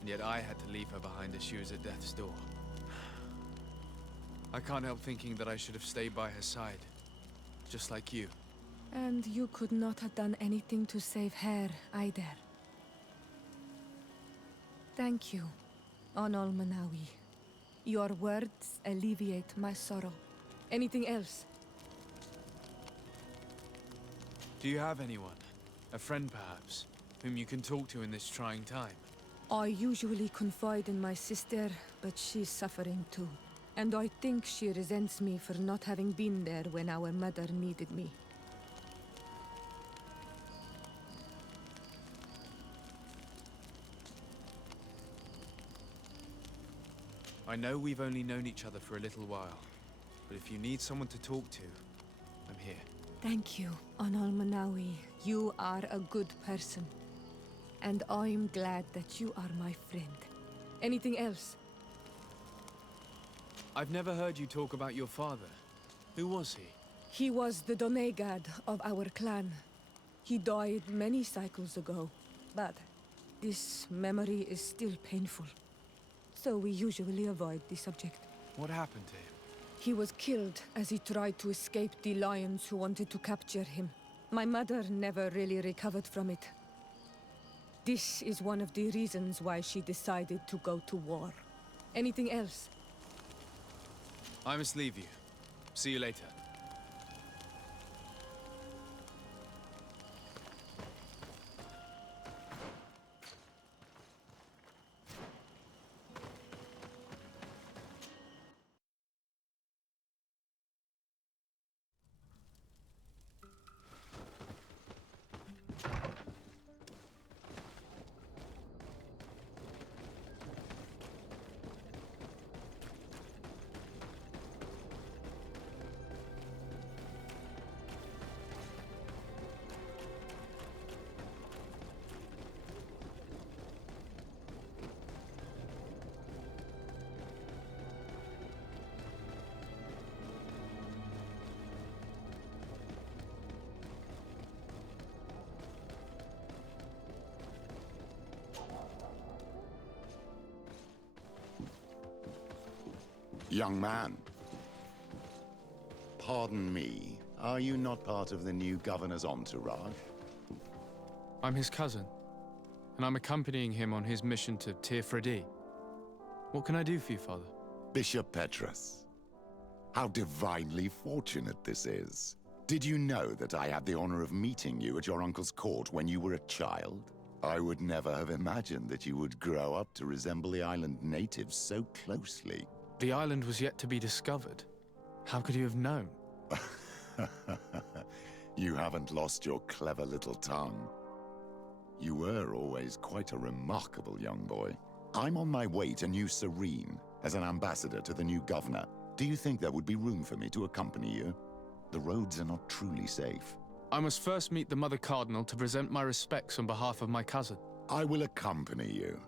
And yet I had to leave her behind as she was at death's door. I can't help thinking that I should have stayed by her side. Just like you. And you could not have done anything to save her, either. Thank you, Onol Manawi. Your words alleviate my sorrow. Anything else? Do you have anyone? A friend, perhaps, whom you can talk to in this trying time? I usually confide in my sister, but she's suffering too. And I think she resents me for not having been there when our mother needed me. I know we've only known each other for a little while, but if you need someone to talk to, I'm here. Thank you, Anal Manawi. You are a good person. And I'm glad that you are my friend. Anything else? I've never heard you talk about your father. Who was he? He was the Donegad of our clan. He died many cycles ago, but this memory is still painful. So we usually avoid the subject. What happened to him? He was killed as he tried to escape the lions who wanted to capture him. My mother never really recovered from it. This is one of the reasons why she decided to go to war. Anything else? I must leave you. See you later. Young man. Pardon me, are you not part of the new governor's entourage? I'm his cousin, and I'm accompanying him on his mission to Tir-Fredi. What can I do for you, Father? Bishop Petrus. How divinely fortunate this is. Did you know that I had the honor of meeting you at your uncle's court when you were a child? I would never have imagined that you would grow up to resemble the island natives so closely. The island was yet to be discovered. How could you have known? You haven't lost your clever little tongue. You were always quite a remarkable young boy. I'm on my way to New Serene as an ambassador to the new governor. Do you think there would be room for me to accompany you? The roads are not truly safe. I must first meet the Mother Cardinal to present my respects on behalf of my cousin. I will accompany you,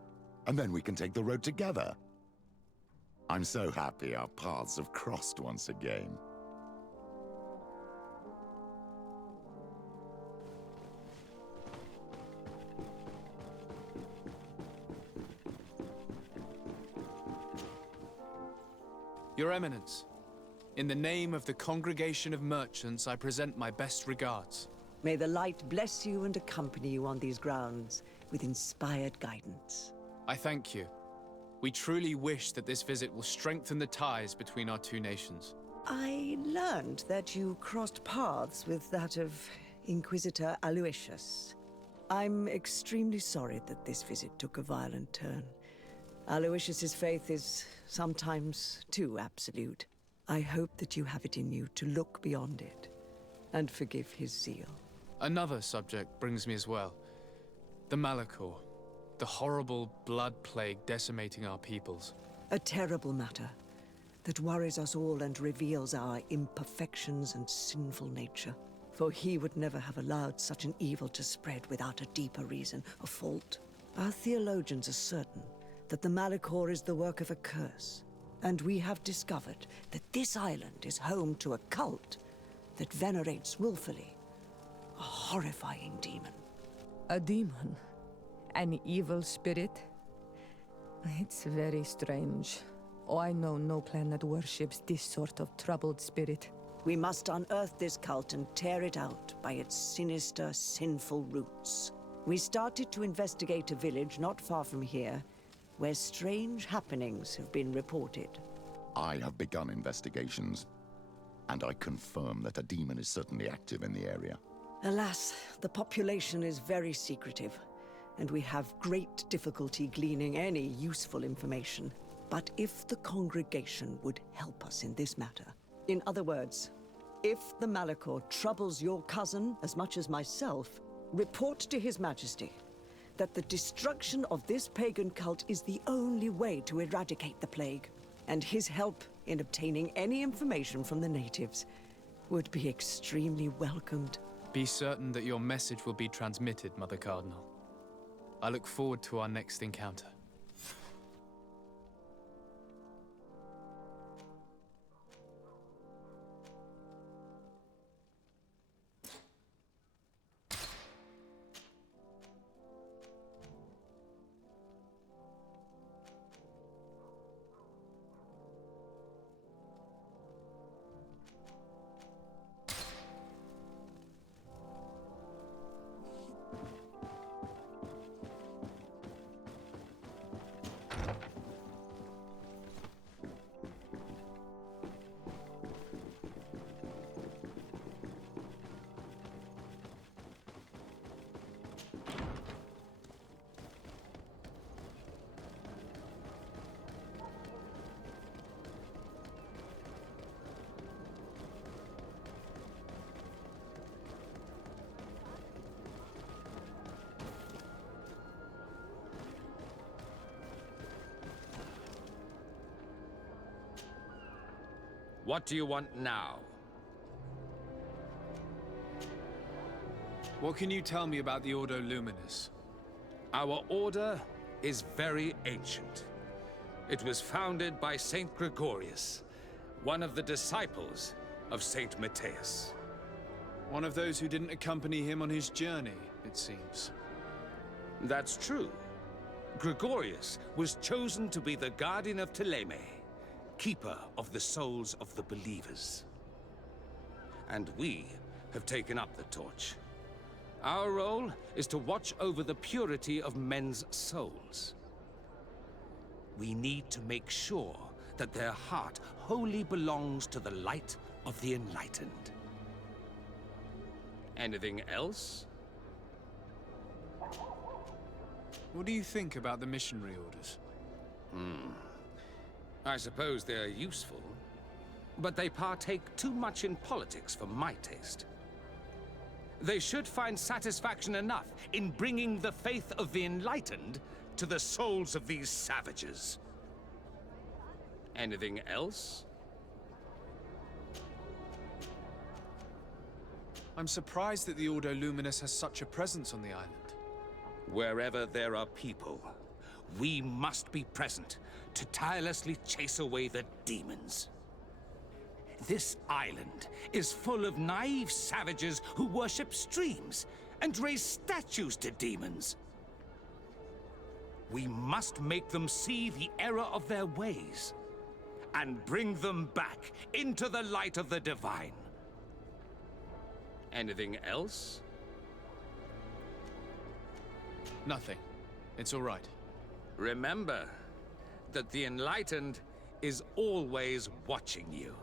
and then we can take the road together. I'm so happy our paths have crossed once again. Your Eminence, in the name of the Congregation of Merchants, I present my best regards. May the light bless you and accompany you on these grounds with inspired guidance. I thank you. We truly wish that this visit will strengthen the ties between our two nations. I learned that you crossed paths with that of Inquisitor Aloysius. I'm extremely sorry that this visit took a violent turn. Aloysius's faith is sometimes too absolute. I hope that you have it in you to look beyond it and forgive his zeal. Another subject brings me as well. The Malachor. The horrible blood plague decimating our peoples. A terrible matter that worries us all and reveals our imperfections and sinful nature. For he would never have allowed such an evil to spread without a deeper reason, a fault. Our theologians are certain that the Malachor is the work of a curse, and we have discovered that this island is home to a cult that venerates willfully a horrifying demon. A demon? An evil spirit? It's very strange. Oh, I know no planet worships this sort of troubled spirit. We must unearth this cult and tear it out by its sinister, sinful roots. We started to investigate a village not far from here, where strange happenings have been reported. I have begun investigations. and I confirm that a demon is certainly active in the area. Alas, the population is very secretive, and we have great difficulty gleaning any useful information. But if the congregation would help us in this matter, in other words, if the Malachor troubles your cousin as much as myself, report to His Majesty that the destruction of this pagan cult is the only way to eradicate the plague, and his help in obtaining any information from the natives would be extremely welcomed. Be certain that your message will be transmitted, Mother Cardinal. I look forward to our next encounter. What do you want now? What can you tell me about the Ordo Luminous? Our order is very ancient. It was founded by Saint Gregorius, one of the disciples of Saint Matthias. One of those who didn't accompany him on his journey, it seems. That's true. Gregorius was chosen to be the guardian of Thélème, keeper of the souls of the believers. And we have taken up the torch. Our role is to watch over the purity of men's souls. We need to make sure that their heart wholly belongs to the light of the enlightened. Anything else? What do you think about the missionary orders? I suppose they're useful, but they partake too much in politics for my taste. They should find satisfaction enough in bringing the faith of the enlightened to the souls of these savages. Anything else? I'm surprised that the Ordo Luminous has such a presence on the island. Wherever there are people, we must be present to tirelessly chase away the demons. This island is full of naive savages who worship streams and raise statues to demons. We must make them see the error of their ways and bring them back into the light of the divine. Anything else? Nothing. It's all right. Remember that the enlightened is always watching you.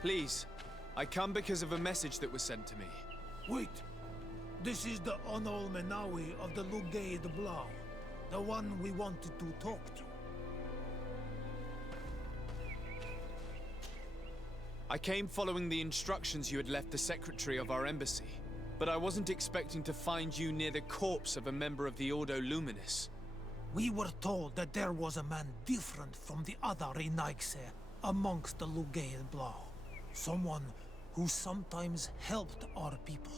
Please, I come because of a message that was sent to me. Wait. This is the Onol Menawi of the Lugay de Blau. The one we wanted to talk to. I came following the instructions you had left the secretary of our embassy, but I wasn't expecting to find you near the corpse of a member of the Ordo Luminis. We were told that there was a man different from the other Renaigse amongst the Lugay de Blau. Someone who sometimes helped our people.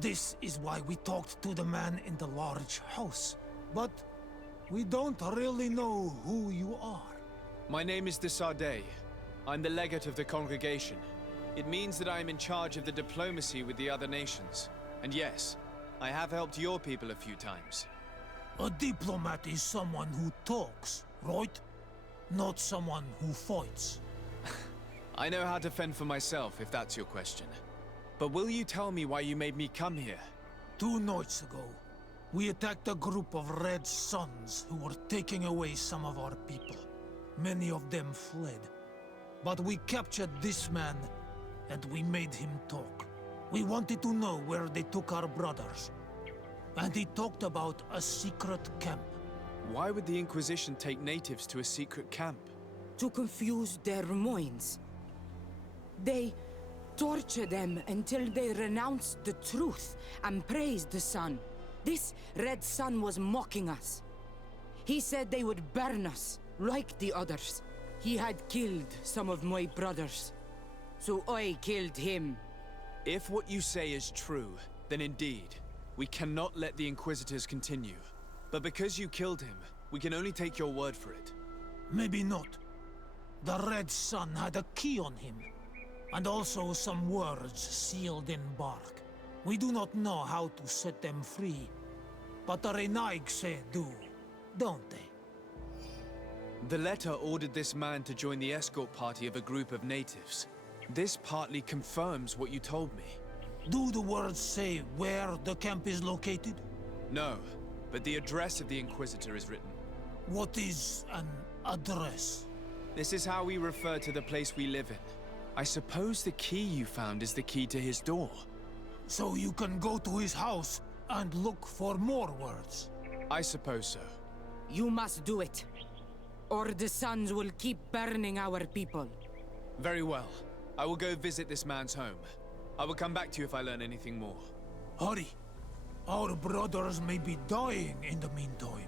This is why we talked to the man in the large house. But we don't really know who you are. My name is de Sardet. I'm the legate of the congregation. It means that I am in charge of the diplomacy with the other nations. And yes, I have helped your people a few times. A diplomat is someone who talks, right? Not someone who fights. I know how to fend for myself, if that's your question. But will you tell me why you made me come here? 2 nights ago, we attacked a group of Red Suns who were taking away some of our people. Many of them fled. But we captured this man, and we made him talk. We wanted to know where they took our brothers. And he talked about a secret camp. Why would the Inquisition take natives to a secret camp? To confuse their minds. They torture them until they renounce the truth and praise the sun. This Red Sun was mocking us. He said they would burn us, like the others. He had killed some of my brothers, so I killed him. If what you say is true, then indeed, we cannot let the Inquisitors continue. But because you killed him, we can only take your word for it. Maybe not. The Red Sun had a key on him. And also some words sealed in bark. We do not know how to set them free. But the Renaigse do, don't they? The letter ordered this man to join the escort party of a group of natives. This partly confirms what you told me. Do the words say where the camp is located? No, but the address of the Inquisitor is written. What is an address? This is how we refer to the place we live in. I suppose the key you found is the key to his door. So you can go to his house and look for more words? I suppose so. You must do it, or the suns will keep burning our people. Very well. I will go visit this man's home. I will come back to you if I learn anything more. Hurry. Our brothers may be dying in the meantime.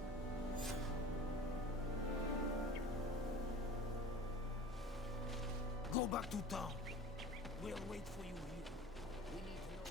Go back to town. We'll wait for you here. We need to know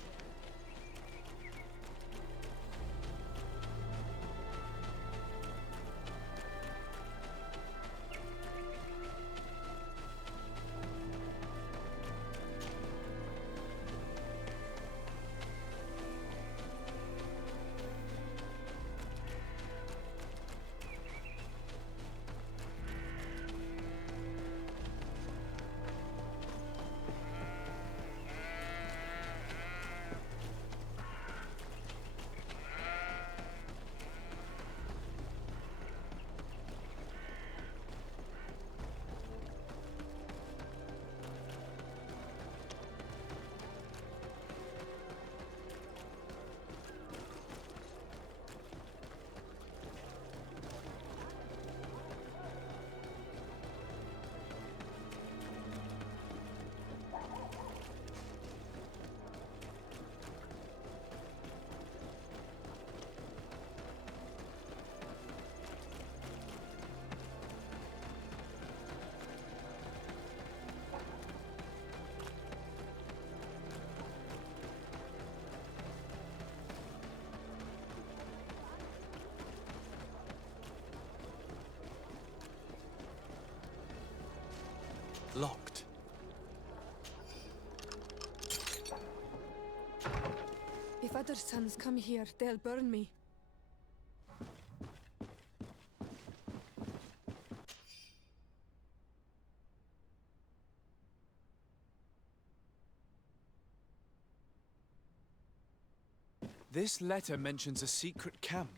locked. If other sons come here, they'll burn me. This letter mentions a secret camp.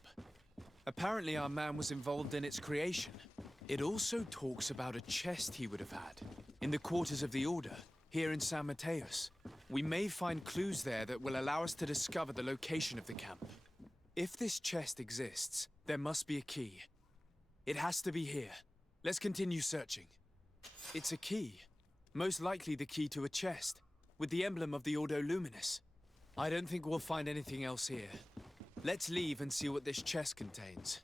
Apparently our man was involved in its creation. It also talks about a chest he would have had, in the quarters of the Order, here in San Mateus. We may find clues there that will allow us to discover the location of the camp. If this chest exists, there must be a key. It has to be here. Let's continue searching. It's a key. Most likely the key to a chest, with the emblem of the Ordo Luminis. I don't think we'll find anything else here. Let's leave and see what this chest contains.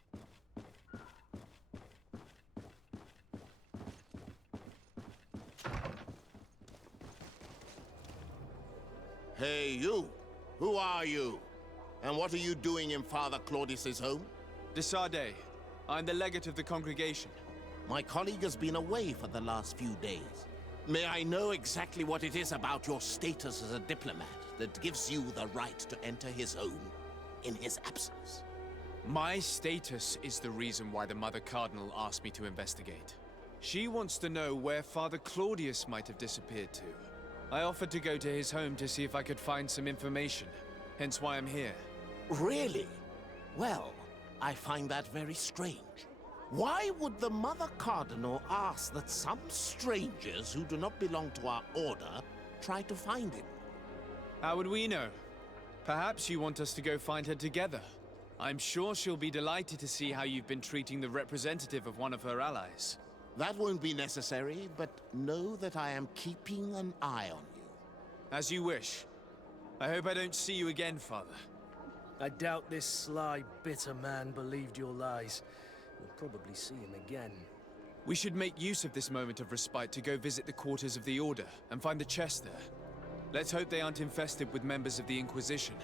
Hey, you! Who are you? And what are you doing in Father Claudius's home? De Sardet. I'm the legate of the congregation. My colleague has been away for the last few days. May I know exactly what it is about your status as a diplomat that gives you the right to enter his home in his absence? My status is the reason why the Mother Cardinal asked me to investigate. She wants to know where Father Claudius might have disappeared to. I offered to go to his home to see if I could find some information, hence why I'm here. Really? Well, I find that very strange. Why would the Mother Cardinal ask that some strangers who do not belong to our order try to find him? How would we know? Perhaps you want us to go find her together. I'm sure she'll be delighted to see how you've been treating the representative of one of her allies. That won't be necessary, but know that I am keeping an eye on you. As you wish. I hope I don't see you again, Father. I doubt this sly, bitter man believed your lies. We'll probably see him again. We should make use of this moment of respite to go visit the quarters of the Order and find the chest there. Let's hope they aren't infested with members of the Inquisition.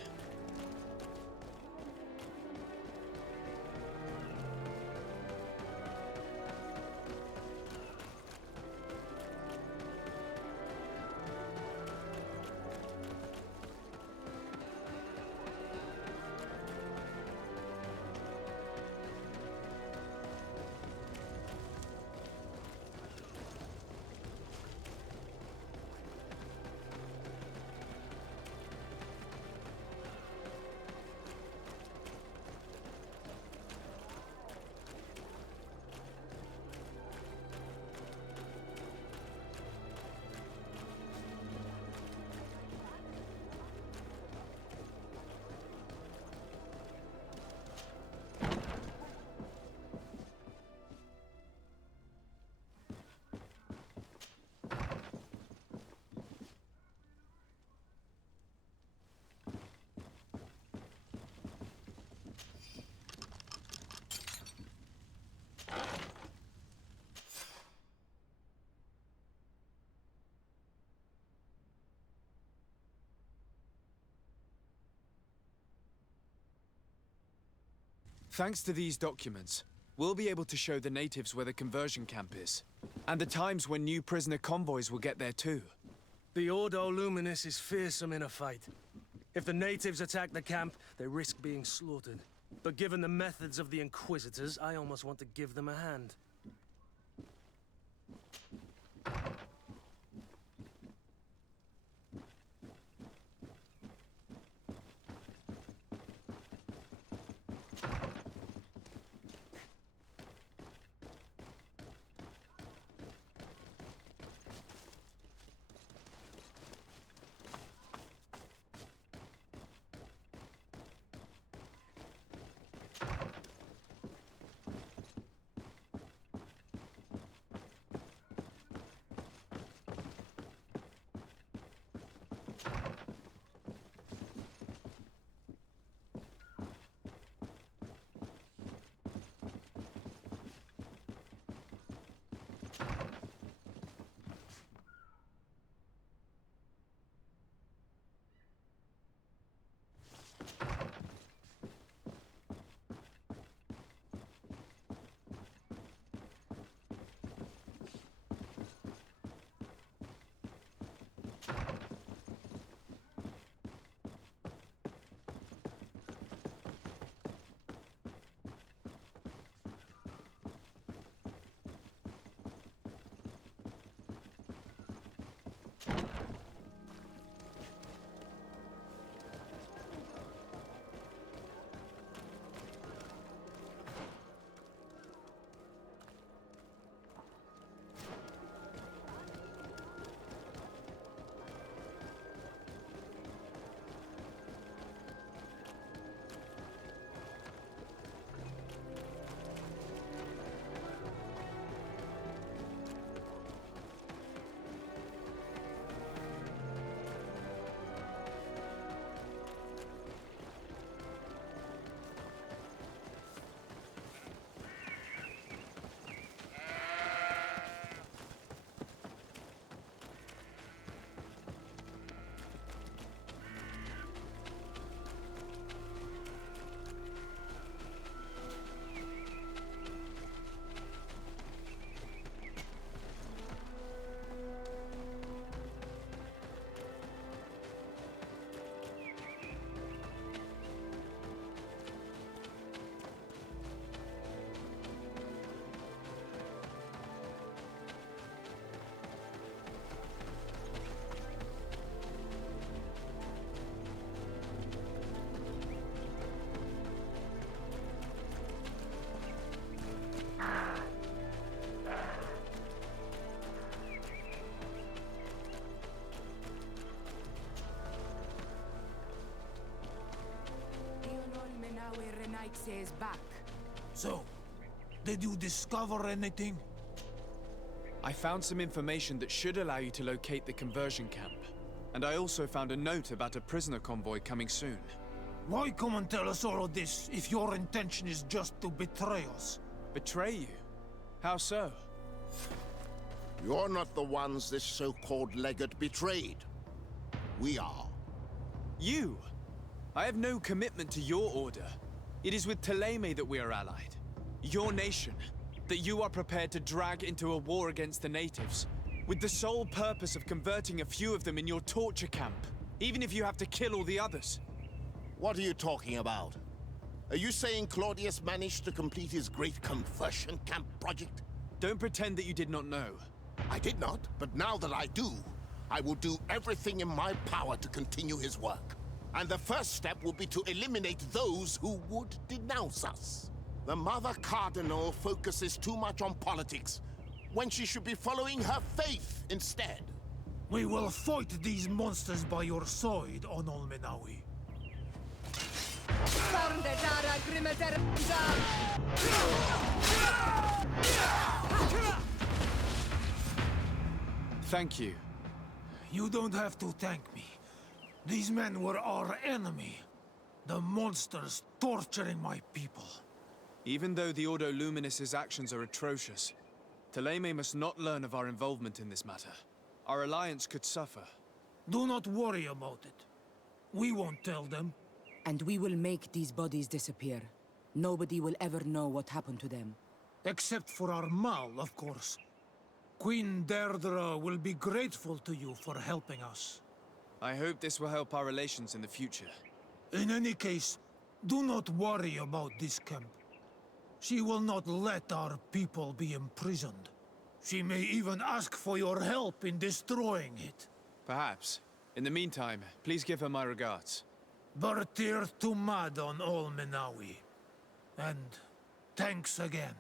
Thanks to these documents, we'll be able to show the natives where the conversion camp is, and the times when new prisoner convoys will get there too. The Ordo Luminis is fearsome in a fight. If the natives attack the camp, they risk being slaughtered. But given the methods of the Inquisitors, I almost want to give them a hand. Is back. So, did you discover anything? I found some information that should allow you to locate the conversion camp. And I also found a note about a prisoner convoy coming soon. Why come and tell us all of this if your intention is just to betray us? Betray you? How so? You're not the ones this so-called legate betrayed. We are. You? I have no commitment to your order. It is with Thélème that we are allied. Your nation, that you are prepared to drag into a war against the natives, with the sole purpose of converting a few of them in your torture camp, even if you have to kill all the others. What are you talking about? Are you saying Claudius managed to complete his great conversion camp project? Don't pretend that you did not know. I did not, but now that I do, I will do everything in my power to continue his work. And the first step will be to eliminate those who would denounce us. The Mother Cardinal focuses too much on politics, when she should be following her faith instead. We will fight these monsters by your side, on Olmenawi. Thank you. You don't have to thank me. These men were our enemy. The monsters torturing my people. Even though the Ordo Luminis' actions are atrocious, Thélème must not learn of our involvement in this matter. Our alliance could suffer. Do not worry about it. We won't tell them. And we will make these bodies disappear. Nobody will ever know what happened to them. Except for our Mal, of course. Queen Deirdre will be grateful to you for helping us. I hope this will help our relations in the future. In any case, do not worry about this camp. She will not let our people be imprisoned. She may even ask for your help in destroying it. Perhaps. In the meantime, please give her my regards. Bertir Tumad on Olmenawi. And thanks again.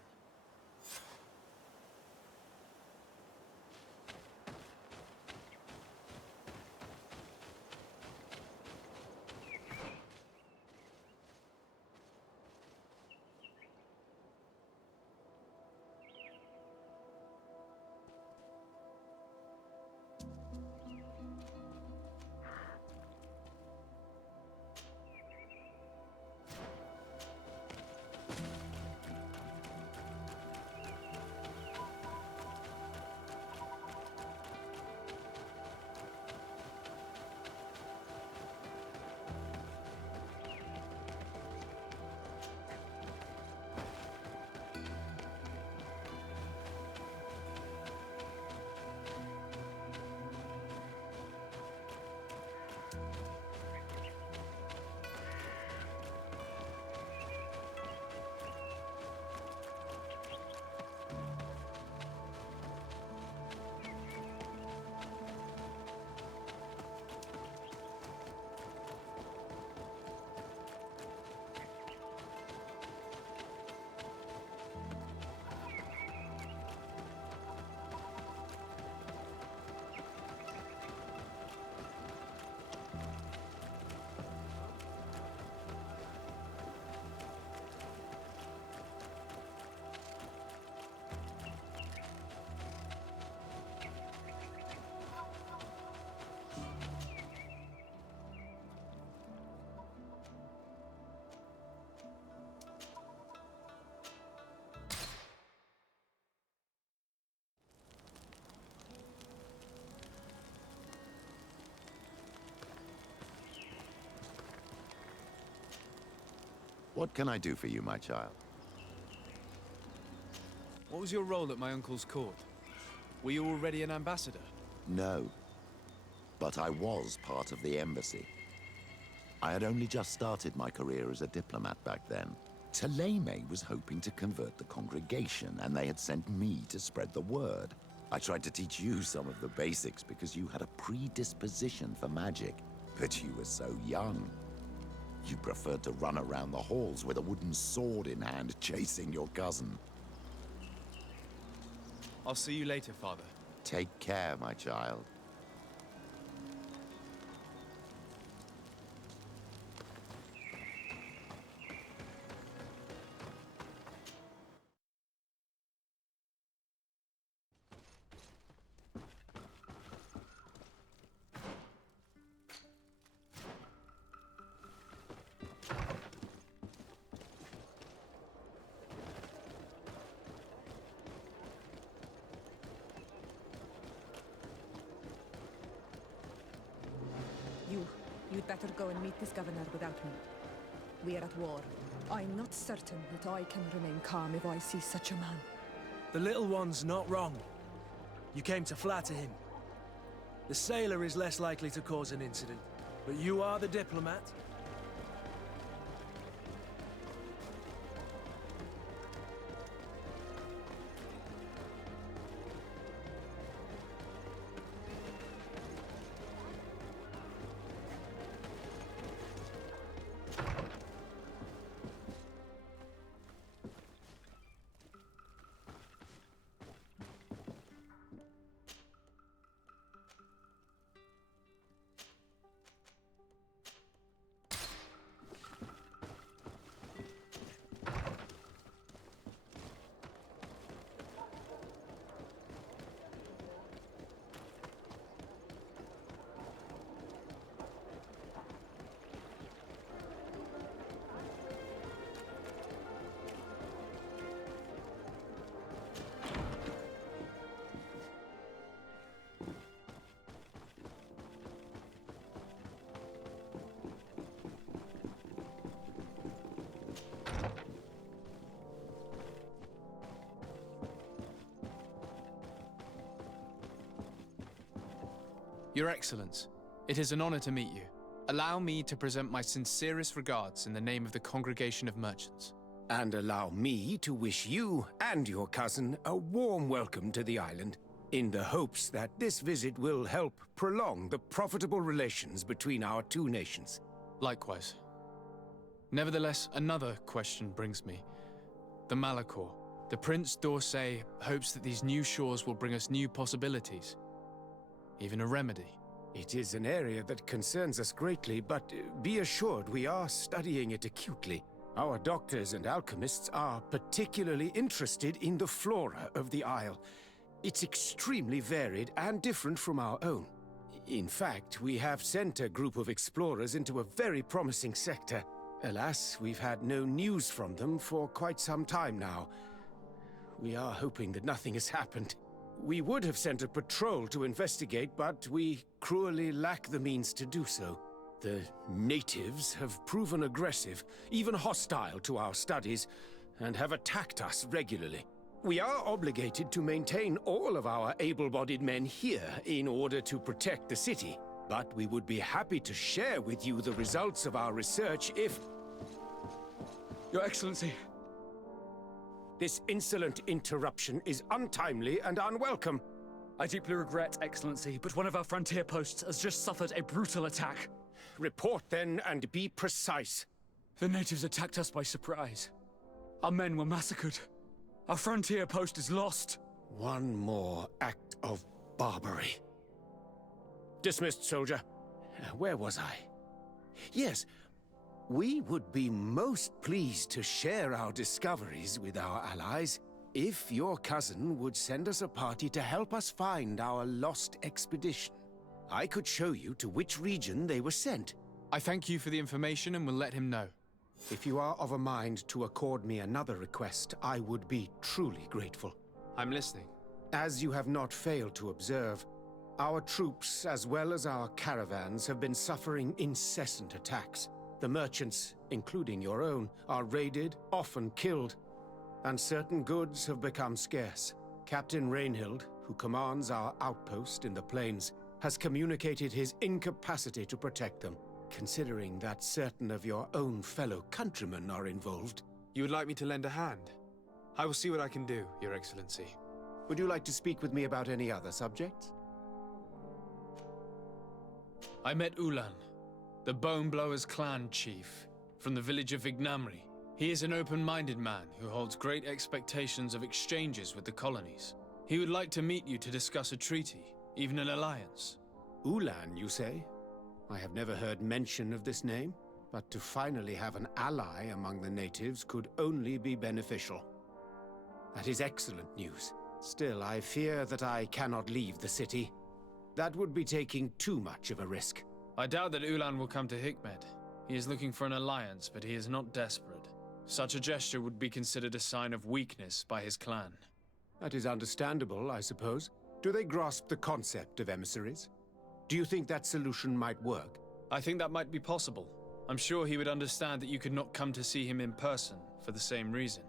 What can I do for you, my child? What was your role at my uncle's court? Were you already an ambassador? No. But I was part of the embassy. I had only just started my career as a diplomat back then. Taleme was hoping to convert the congregation, and they had sent me to spread the word. I tried to teach you some of the basics because you had a predisposition for magic, but you were so young. You preferred to run around the halls with a wooden sword in hand, chasing your cousin. I'll see you later, Father. Take care, my child. You'd better go and meet this governor without me. We are at war. I'm not certain that I can remain calm if I see such a man. The little one's not wrong. You came to flatter him. The sailor is less likely to cause an incident, but you are the diplomat. Your Excellence, it is an honor to meet you. Allow me to present my sincerest regards in the name of the Congregation of Merchants. And allow me to wish you and your cousin a warm welcome to the island, in the hopes that this visit will help prolong the profitable relations between our two nations. Likewise. Nevertheless, another question brings me. The Malachor. The Prince d'Orsay hopes that these new shores will bring us new possibilities. Even a remedy. It is an area that concerns us greatly, but be assured we are studying it acutely. Our doctors and alchemists are particularly interested in the flora of the Isle. It's extremely varied and different from our own. In fact, we have sent a group of explorers into a very promising sector. Alas, we've had no news from them for quite some time now. We are hoping that nothing has happened. We would have sent a patrol to investigate, but we cruelly lack the means to do so. The natives have proven aggressive, even hostile to our studies, and have attacked us regularly. We are obligated to maintain all of our able-bodied men here in order to protect the city, but we would be happy to share with you the results of our research if... Your Excellency! This insolent interruption is untimely and unwelcome. I deeply regret, Excellency, but one of our frontier posts has just suffered a brutal attack. Report then, and be precise. The natives attacked us by surprise. Our men were massacred. Our frontier post is lost. One more act of barbarity. Dismissed, soldier. Where was I? Yes. We would be most pleased to share our discoveries with our allies if your cousin would send us a party to help us find our lost expedition. I could show you to which region they were sent. I thank you for the information and will let him know. If you are of a mind to accord me another request, I would be truly grateful. I'm listening. As you have not failed to observe, our troops, as well as our caravans, have been suffering incessant attacks. The merchants, including your own, are raided, often killed, and certain goods have become scarce. Captain Rainhild, who commands our outpost in the plains, has communicated his incapacity to protect them. Considering that certain of your own fellow countrymen are involved. You would like me to lend a hand? I will see what I can do, Your Excellency. Would you like to speak with me about any other subjects? I met Ulan, the Boneblower's clan chief, from the village of Vignamri. He is an open-minded man who holds great expectations of exchanges with the colonies. He would like to meet you to discuss a treaty, even an alliance. Ulan, you say? I have never heard mention of this name, but to finally have an ally among the natives could only be beneficial. That is excellent news. Still, I fear that I cannot leave the city. That would be taking too much of a risk. I doubt that Ulan will come to Hikmed. He is looking for an alliance, but he is not desperate. Such a gesture would be considered a sign of weakness by his clan. That is understandable, I suppose. Do they grasp the concept of emissaries? Do you think that solution might work? I think that might be possible. I'm sure he would understand that you could not come to see him in person for the same reason.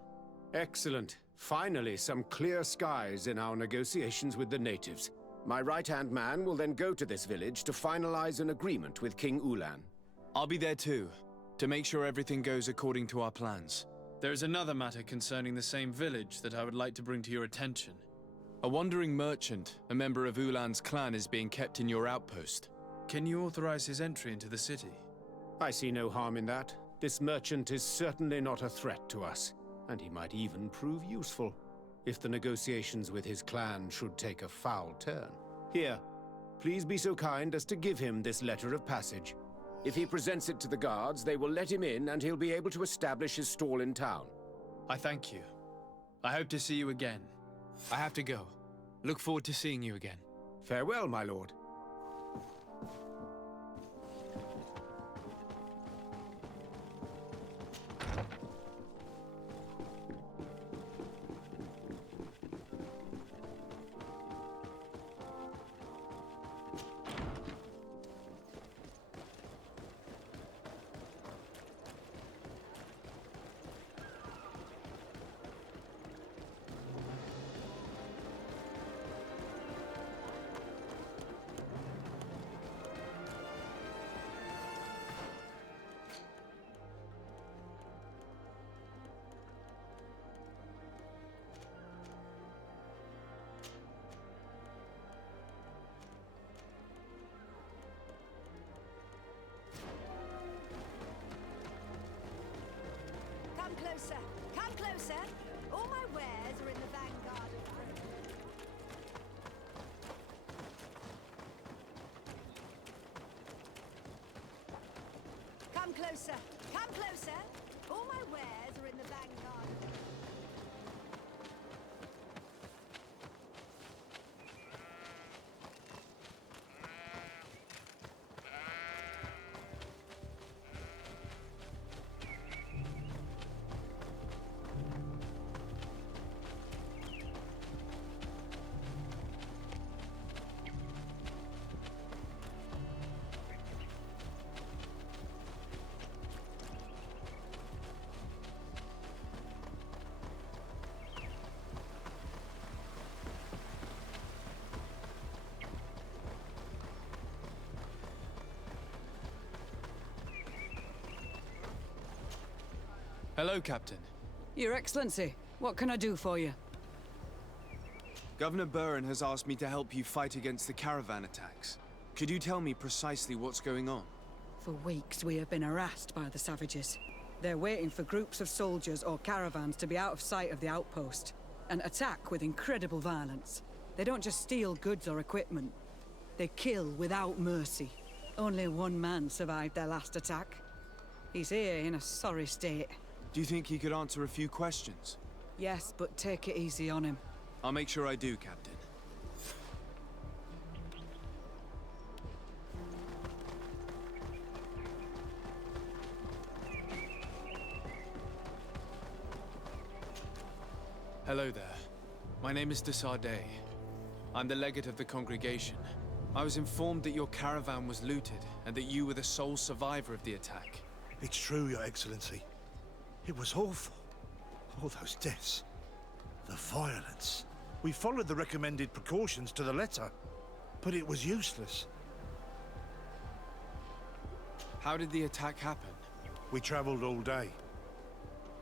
Excellent. Finally, some clear skies in our negotiations with the natives. My right-hand man will then go to this village to finalize an agreement with King Ulan. I'll be there too, to make sure everything goes according to our plans. There is another matter concerning the same village that I would like to bring to your attention. A wandering merchant, a member of Ulan's clan, is being kept in your outpost. Can you authorize his entry into the city? I see no harm in that. This merchant is certainly not a threat to us, and he might even prove useful, if the negotiations with his clan should take a foul turn. Here, please be so kind as to give him this letter of passage. If he presents it to the guards, they will let him in and he'll be able to establish his stall in town. I thank you. I hope to see you again. I have to go. Look forward to seeing you again. Farewell, my lord. Come closer! Come closer! All my wares are in the vanguard of trade. Come closer! Come closer! All my wares are in the vanguard of trade. Hello, Captain. Your Excellency, what can I do for you? Governor Buren has asked me to help you fight against the caravan attacks. Could you tell me precisely what's going on? For weeks, we have been harassed by the savages. They're waiting for groups of soldiers or caravans to be out of sight of the outpost and attack with incredible violence. They don't just steal goods or equipment. They kill without mercy. Only one man survived their last attack. He's here in a sorry state. Do you think he could answer a few questions? Yes, but take it easy on him. I'll make sure I do, Captain. Hello there. My name is de Sardet. I'm the legate of the congregation. I was informed that your caravan was looted and that you were the sole survivor of the attack. It's true, Your Excellency. It was awful. All those deaths. The violence. We followed the recommended precautions to the letter, but it was useless. How did the attack happen? We traveled all day.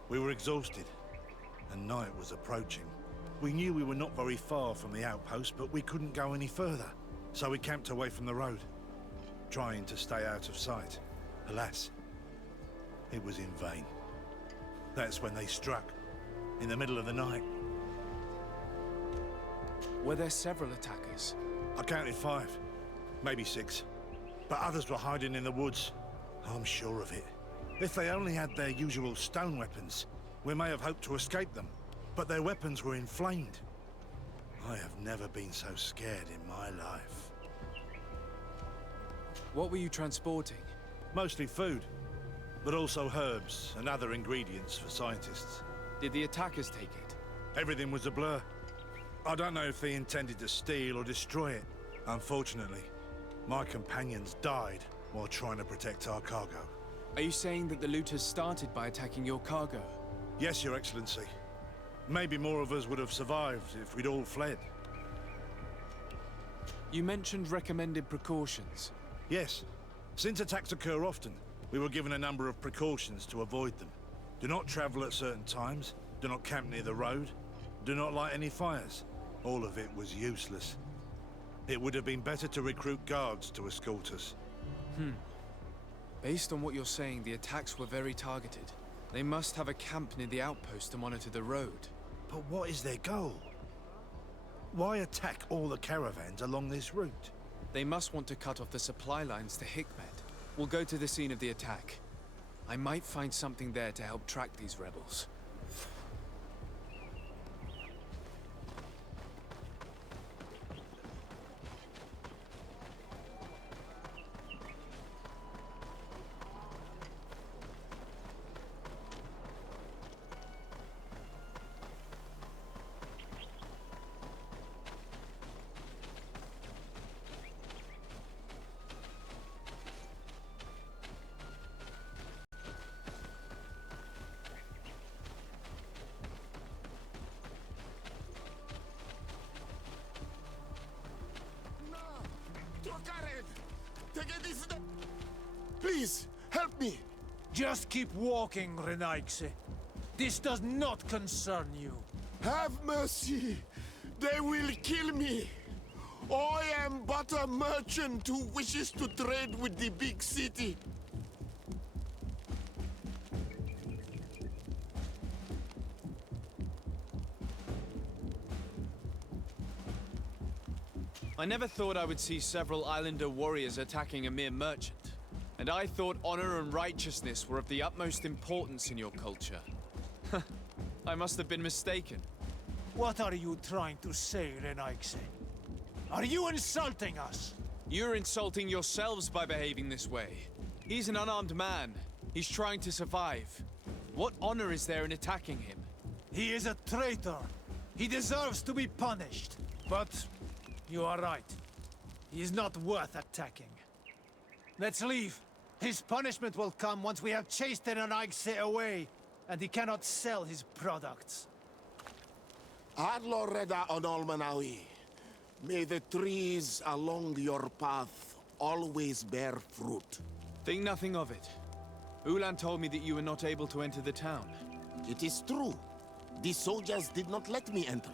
We were exhausted, and night was approaching. We knew we were not very far from the outpost, but we couldn't go any further. So we camped away from the road, trying to stay out of sight. Alas, it was in vain. That's when they struck, in the middle of the night. Were there several attackers? I counted 5, maybe 6. But others were hiding in the woods. I'm sure of it. If they only had their usual stone weapons, we may have hoped to escape them. But their weapons were inflamed. I have never been so scared in my life. What were you transporting? Mostly food, but also herbs and other ingredients for scientists. Did the attackers take it? Everything was a blur. I don't know if they intended to steal or destroy it. Unfortunately, my companions died while trying to protect our cargo. Are you saying that the looters started by attacking your cargo? Yes, Your Excellency. Maybe more of us would have survived if we'd all fled. You mentioned recommended precautions. Yes. Since attacks occur often, we were given a number of precautions to avoid them. Do not travel at certain times, do not camp near the road, do not light any fires. All of it was useless. It would have been better to recruit guards to escort us. Based on what you're saying, the attacks were very targeted. They must have a camp near the outpost to monitor the road. But what is their goal? Why attack all the caravans along this route? They must want to cut off the supply lines to Hikmet. We'll go to the scene of the attack. I might find something there to help track these rebels. Please, help me! Just keep walking, Renaigse. This does not concern you. Have mercy! They will kill me! I am but a merchant who wishes to trade with the big city. I never thought I would see several Islander warriors attacking a mere merchant. And I thought honor and righteousness were of the utmost importance in your culture. I must have been mistaken. What are you trying to say, Renaigse? Are you insulting us? You're insulting yourselves by behaving this way. He's an unarmed man. He's trying to survive. What honor is there in attacking him? He is a traitor. He deserves to be punished. But you are right. He is not worth attacking. Let's leave. His punishment will come once we have chased Renaigse away, and he cannot sell his products. Adloreda Onolmanawi, may the trees along your path always bear fruit. Think nothing of it. Ulan told me that you were not able to enter the town. It is true. The soldiers did not let me enter.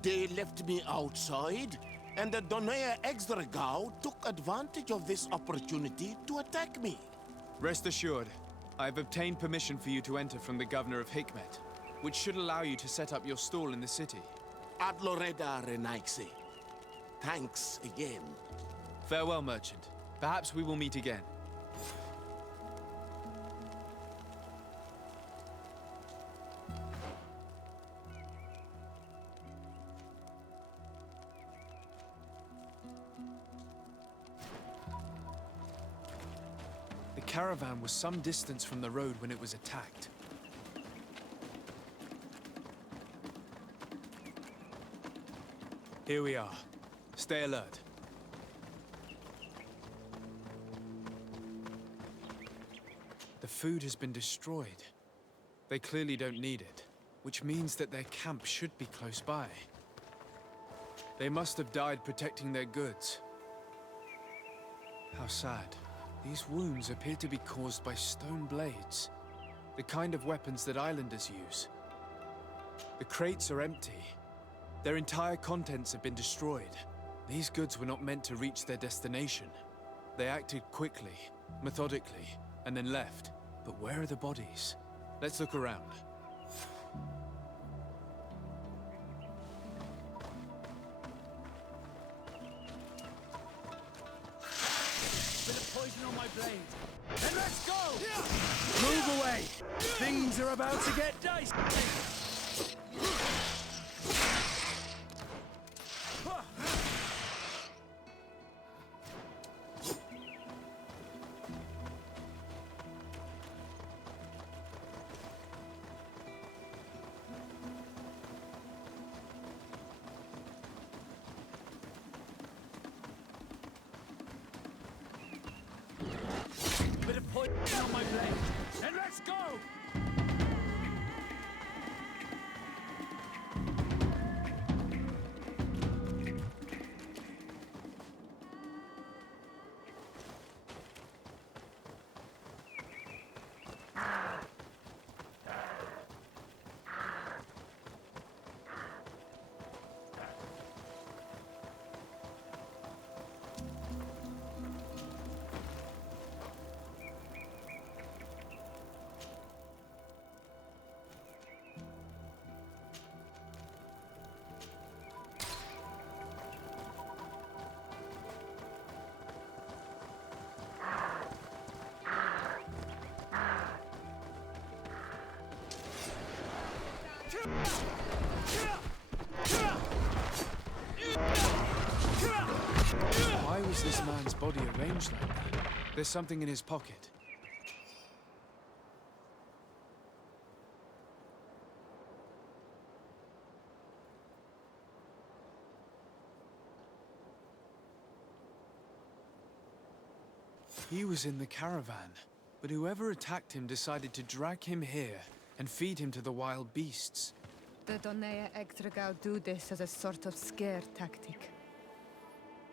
They left me outside, and the Donea Exdragao took advantage of this opportunity to attack me. Rest assured, I have obtained permission for you to enter from the governor of Hikmet, which should allow you to set up your stall in the city. Adloreda Renaigse. Thanks again. Farewell, merchant. Perhaps we will meet again. The caravan was some distance from the road when it was attacked. Here we are. Stay alert. The food has been destroyed. They clearly don't need it, which means that their camp should be close by. They must have died protecting their goods. How sad. These wounds appear to be caused by stone blades, the kind of weapons that islanders use. The crates are empty. Their entire contents have been destroyed. These goods were not meant to reach their destination. They acted quickly, methodically, and then left. But where are the bodies? Let's look around. Bit of poison on my blade. Then let's go! Move away! Things are about to get dicey! Bit of poison on my blade. Then let's go! Why was this man's body arranged like that? There's something in his pocket. He was in the caravan, but whoever attacked him decided to drag him here and feed him to the wild beasts. The Donea Ektragau do this as a sort of scare tactic.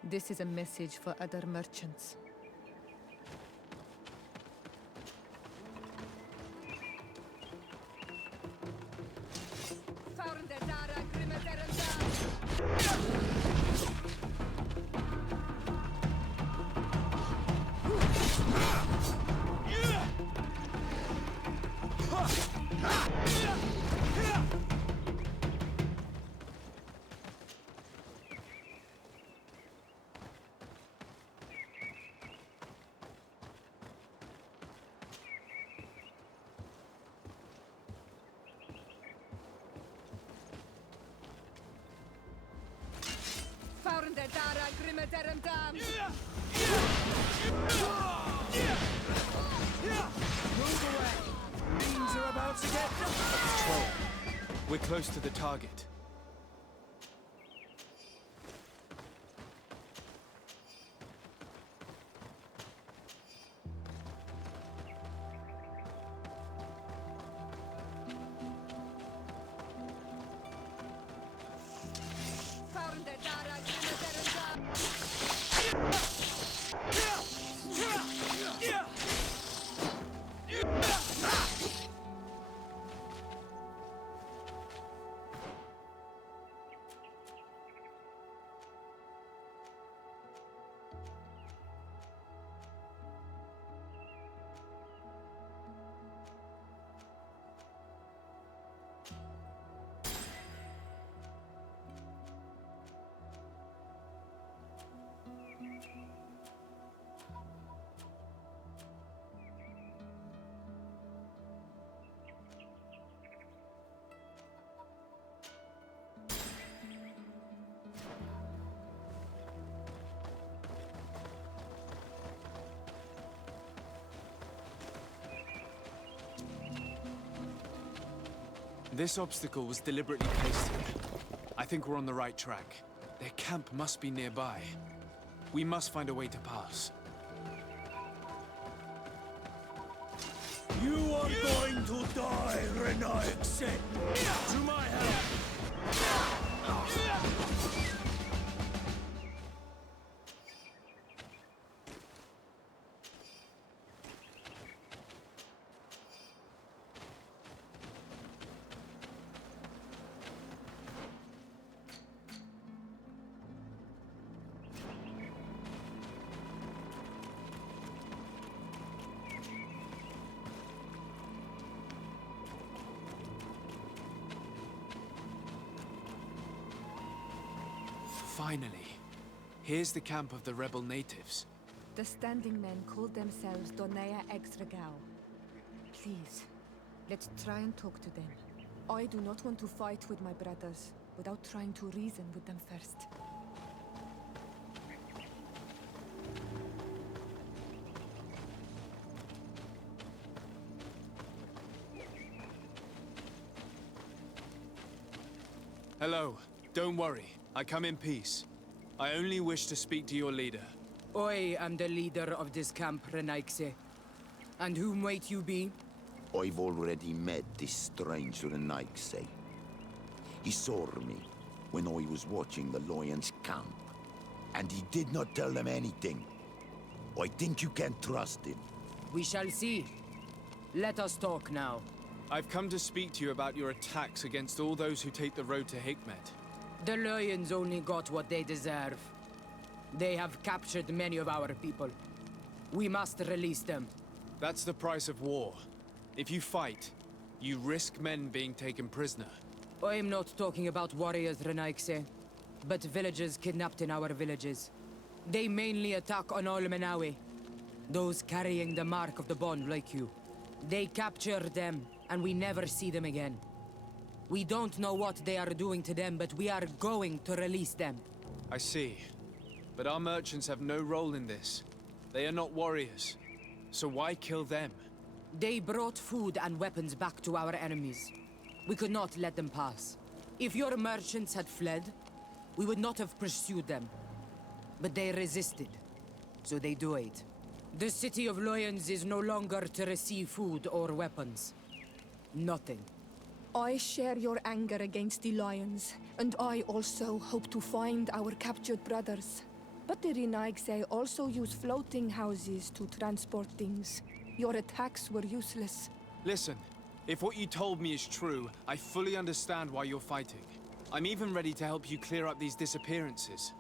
This is a message for other merchants. Move away! Things are about to get Patrol. We're close to the target. This obstacle was deliberately placed here. I think we're on the right track. Their camp must be nearby. We must find a way to pass. You are going to die, Renaexe! To my help! Finally. Here's the camp of the rebel natives. The standing men call themselves Donea Extragao. Please, let's try and talk to them. I do not want to fight with my brothers without trying to reason with them first. Hello. Don't worry. I come in peace. I only wish to speak to your leader. I am the leader of this camp, Renaexe. And whom might you be? I've already met this strange Renaexe. He saw me when I was watching the Lions camp, and he did not tell them anything. I think you can trust him. We shall see. Let us talk now. I've come to speak to you about your attacks against all those who take the road to Hikmet. The Lions only got what they deserve. They have captured many of our people. We must release them. That's the price of war. If you fight, you risk men being taken prisoner. I'm not talking about warriors, Renaexe, but villagers kidnapped in our villages. They mainly attack on all Menawi, those carrying the mark of the bond like you. They capture them, and we never see them again. We don't know what they are doing to them, but we are going to release them. I see. But our merchants have no role in this. They are not warriors. So why kill them? They brought food and weapons back to our enemies. We could not let them pass. If your merchants had fled, we would not have pursued them. But they resisted, so they died. The city of Lions is no longer to receive food or weapons. Nothing. I share your anger against the Lions, and I also hope to find our captured brothers. But the Renaexe also use floating houses to transport things. Your attacks were useless. Listen, if what you told me is true, I fully understand why you're fighting. I'm even ready to help you clear up these disappearances,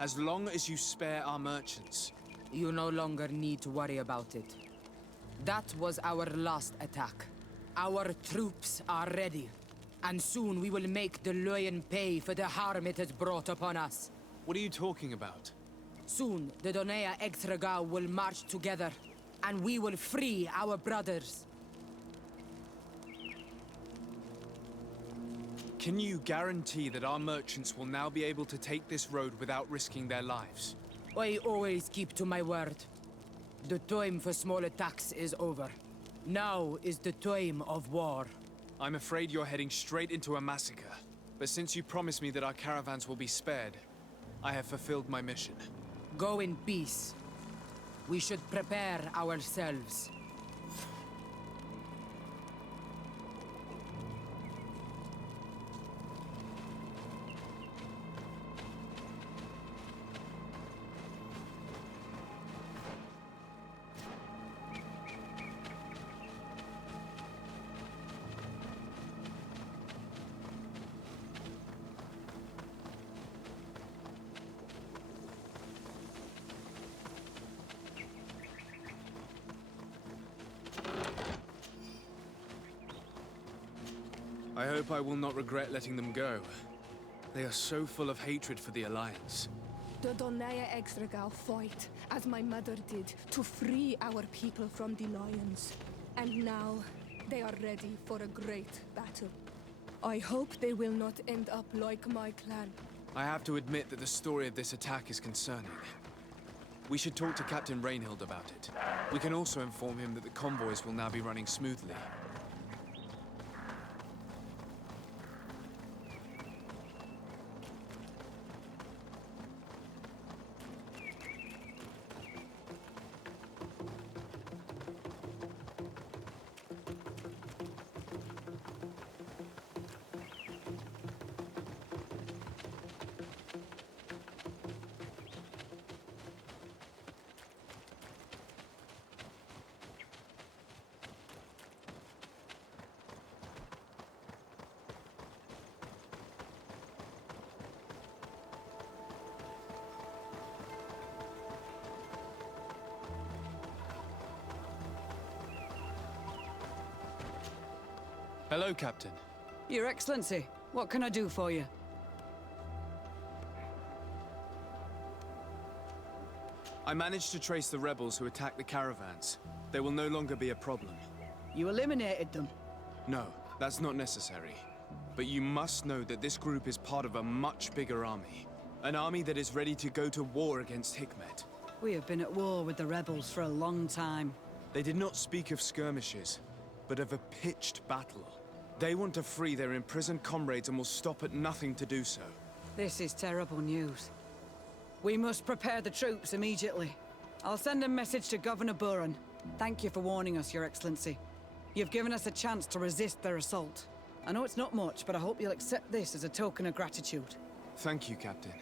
as long as you spare our merchants. You no longer need to worry about it. That was our last attack. Our troops are ready, and soon we will make the Lion pay for the harm it has brought upon us. What are you talking about? Soon, the Donea Extragao will march together, and we will free our brothers. Can you guarantee that our merchants will now be able to take this road without risking their lives? I always keep to my word. The time for small attacks is over. Now is the time of war. I'm afraid you're heading straight into a massacre. But since you promised me that our caravans will be spared, I have fulfilled my mission. Go in peace. We should prepare ourselves. I hope I will not regret letting them go. They are so full of hatred for the Alliance. The Donea Extragao fight, as my mother did, to free our people from the Lions. And now, they are ready for a great battle. I hope they will not end up like my clan. I have to admit that the story of this attack is concerning. We should talk to Captain Reinhild about it. We can also inform him that the convoys will now be running smoothly. Hello, Captain. Your Excellency, what can I do for you? I managed to trace the rebels who attacked the caravans. They will no longer be a problem. You eliminated them? No, that's not necessary. But you must know that this group is part of a much bigger army. An army that is ready to go to war against Hikmet. We have been at war with the rebels for a long time. They did not speak of skirmishes, but of a pitched battle. They want to free their imprisoned comrades and will stop at nothing to do so. This is terrible news. We must prepare the troops immediately. I'll send a message to Governor Buran. Thank you for warning us, Your Excellency. You've given us a chance to resist their assault. I know it's not much, but I hope you'll accept this as a token of gratitude. Thank you, Captain.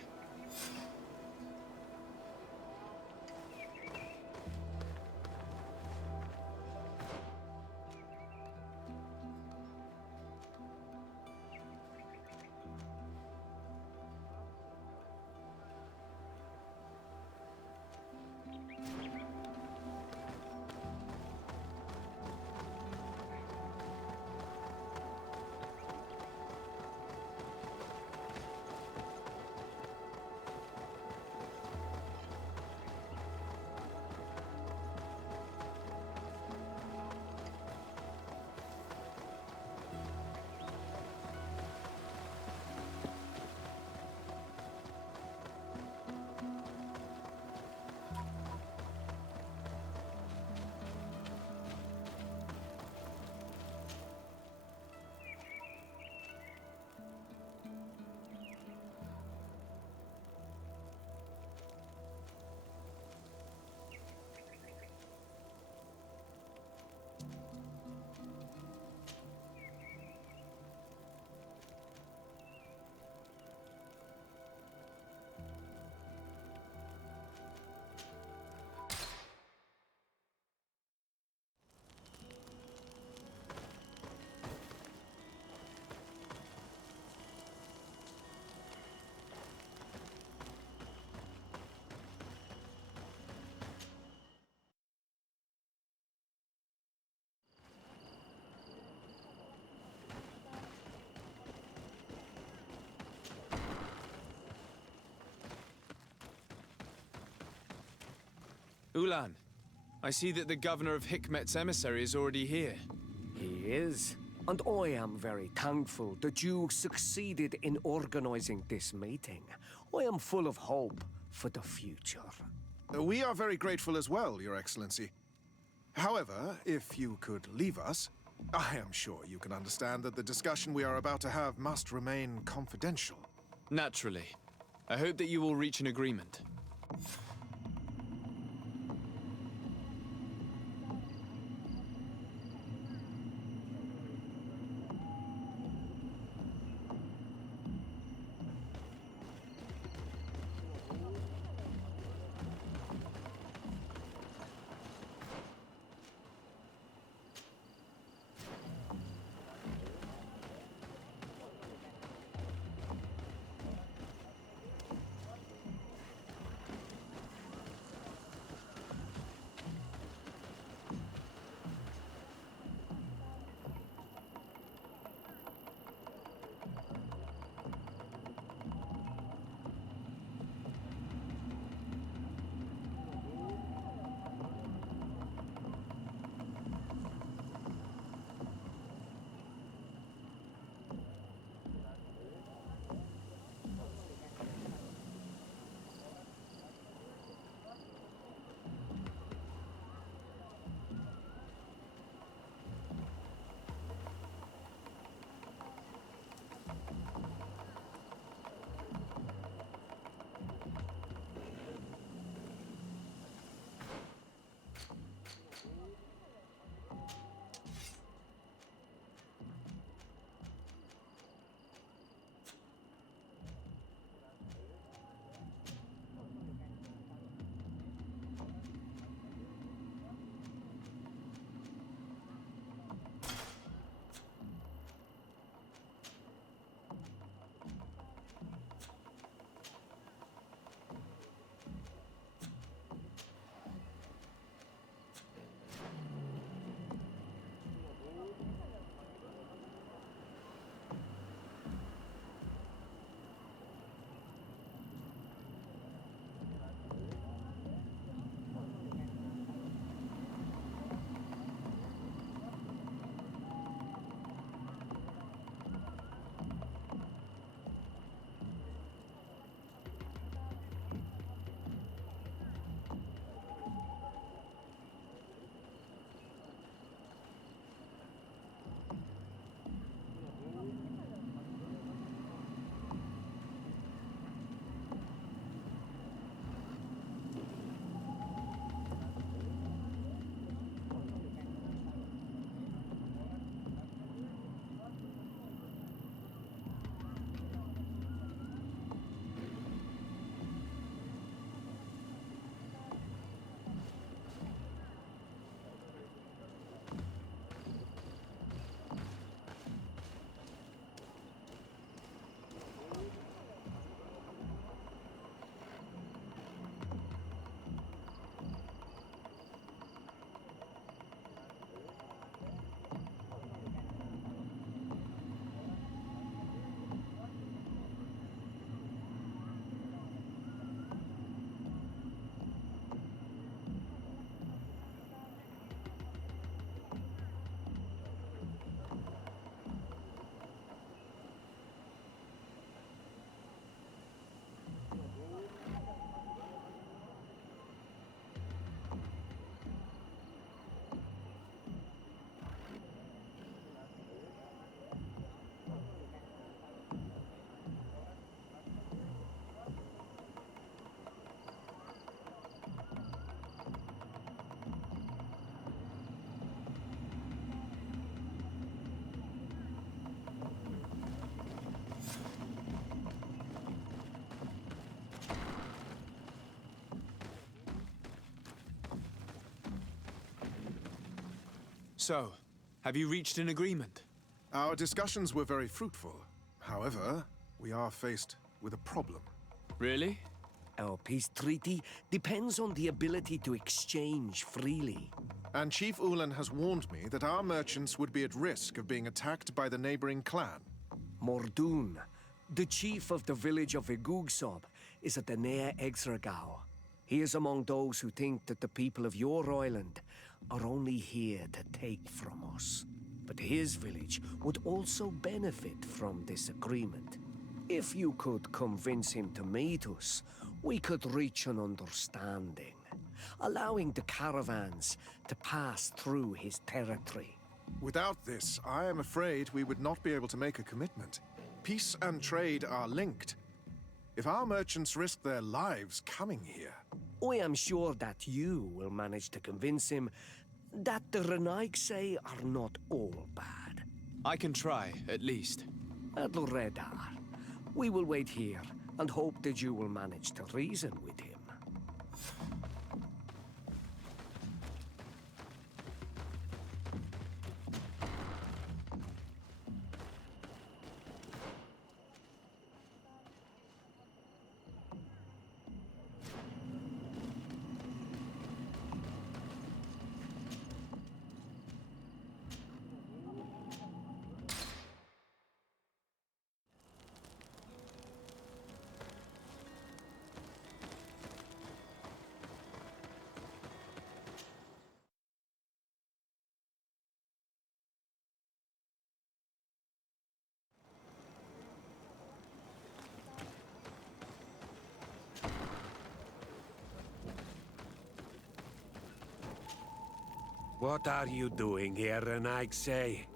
Ulan, I see that the governor of Hikmet's emissary is already here. He is. And I am very thankful that you succeeded in organizing this meeting. I am full of hope for the future. We are very grateful as well, Your Excellency. However, if you could leave us, I am sure you can understand that the discussion we are about to have must remain confidential. Naturally. I hope that you will reach an agreement. So, have you reached an agreement? Our discussions were very fruitful. However, we are faced with a problem. Really? Our peace treaty depends on the ability to exchange freely. And Chief Ulan has warned me that our merchants would be at risk of being attacked by the neighboring clan. Mordoon, the chief of the village of Igugsob, is at the Nea Exragao. He is among those who think that the people of your island are only here to take from us. But his village would also benefit from this agreement. If you could convince him to meet us, we could reach an understanding, allowing the caravans to pass through his territory. Without this, I am afraid we would not be able to make a commitment. Peace and trade are linked. If our merchants risk their lives coming here... I am sure that you will manage to convince him that the Renaigse are not all bad. I can try, at least. Adloredar, we will wait here and hope that you will manage to reason with him. What are you doing here, Renaigse?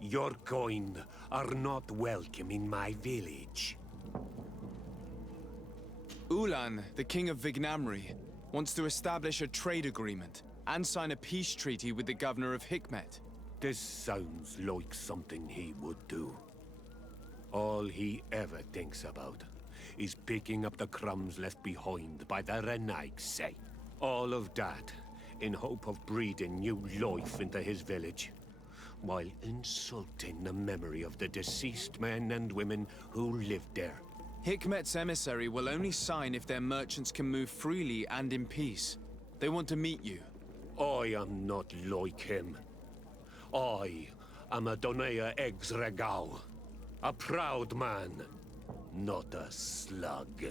Your kind are not welcome in my village. Ulan, the king of Vignamri, wants to establish a trade agreement and sign a peace treaty with the governor of Hikmet. This sounds like something he would do. All he ever thinks about is picking up the crumbs left behind by the Renaigse. All of that in hope of breathing new life into his village, while insulting the memory of the deceased men and women who lived there. Hikmet's emissary will only sign if their merchants can move freely and in peace. They want to meet you. I am not like him. I am a Donea Exregao, a proud man, not a slug.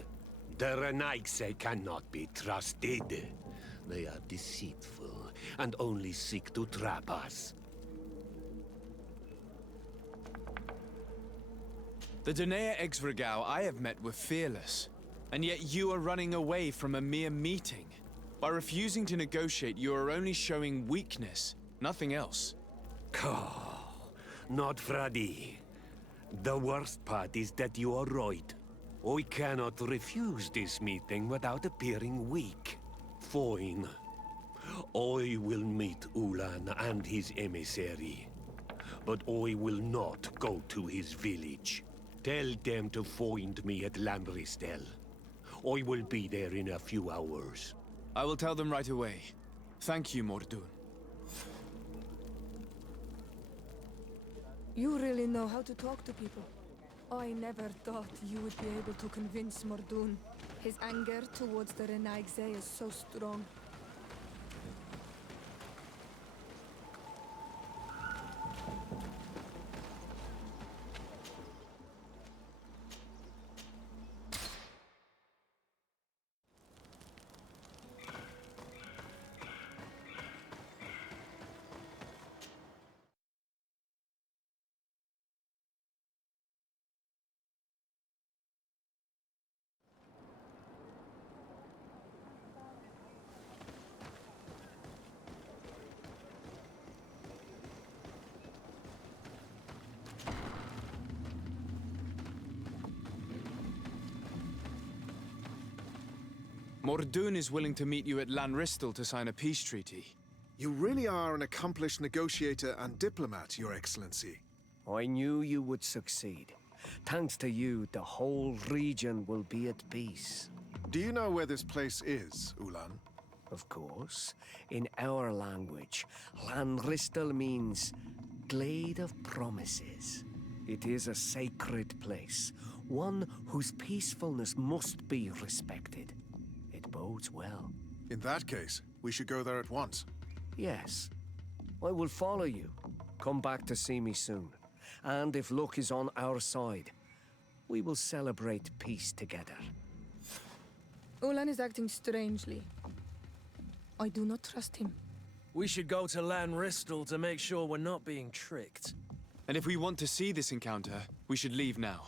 The Renaigse cannot be trusted. They are deceitful and only seek to trap us. The Donea Exregao I have met were fearless, and yet you are running away from a mere meeting. By refusing to negotiate, you are only showing weakness, nothing else. Not Fradi. The worst part is that you are right. I cannot refuse this meeting without appearing weak. Fine. I will meet Ulan and his emissary. But I will not go to his village. Tell them to find me at Lanristel. I will be there in a few hours. I will tell them right away. Thank you, Mordoon. You really know how to talk to people. I never thought you would be able to convince Mordoon. His anger towards the Renaigse is so strong. Mordoon is willing to meet you at Lanristel to sign a peace treaty. You really are an accomplished negotiator and diplomat, Your Excellency. I knew you would succeed. Thanks to you, the whole region will be at peace. Do you know where this place is, Ulan? of course. In our language, Lanristel means Glade of Promises. It is a sacred place, one whose peacefulness must be respected. It bodes well. In that case, we should go there at once. Yes. I will follow you. Come back to see me soon. And if luck is on our side, we will celebrate peace together. Ulan is acting strangely. I do not trust him. We should go to Lanristel to make sure we're not being tricked. And if we want to see this encounter, we should leave now.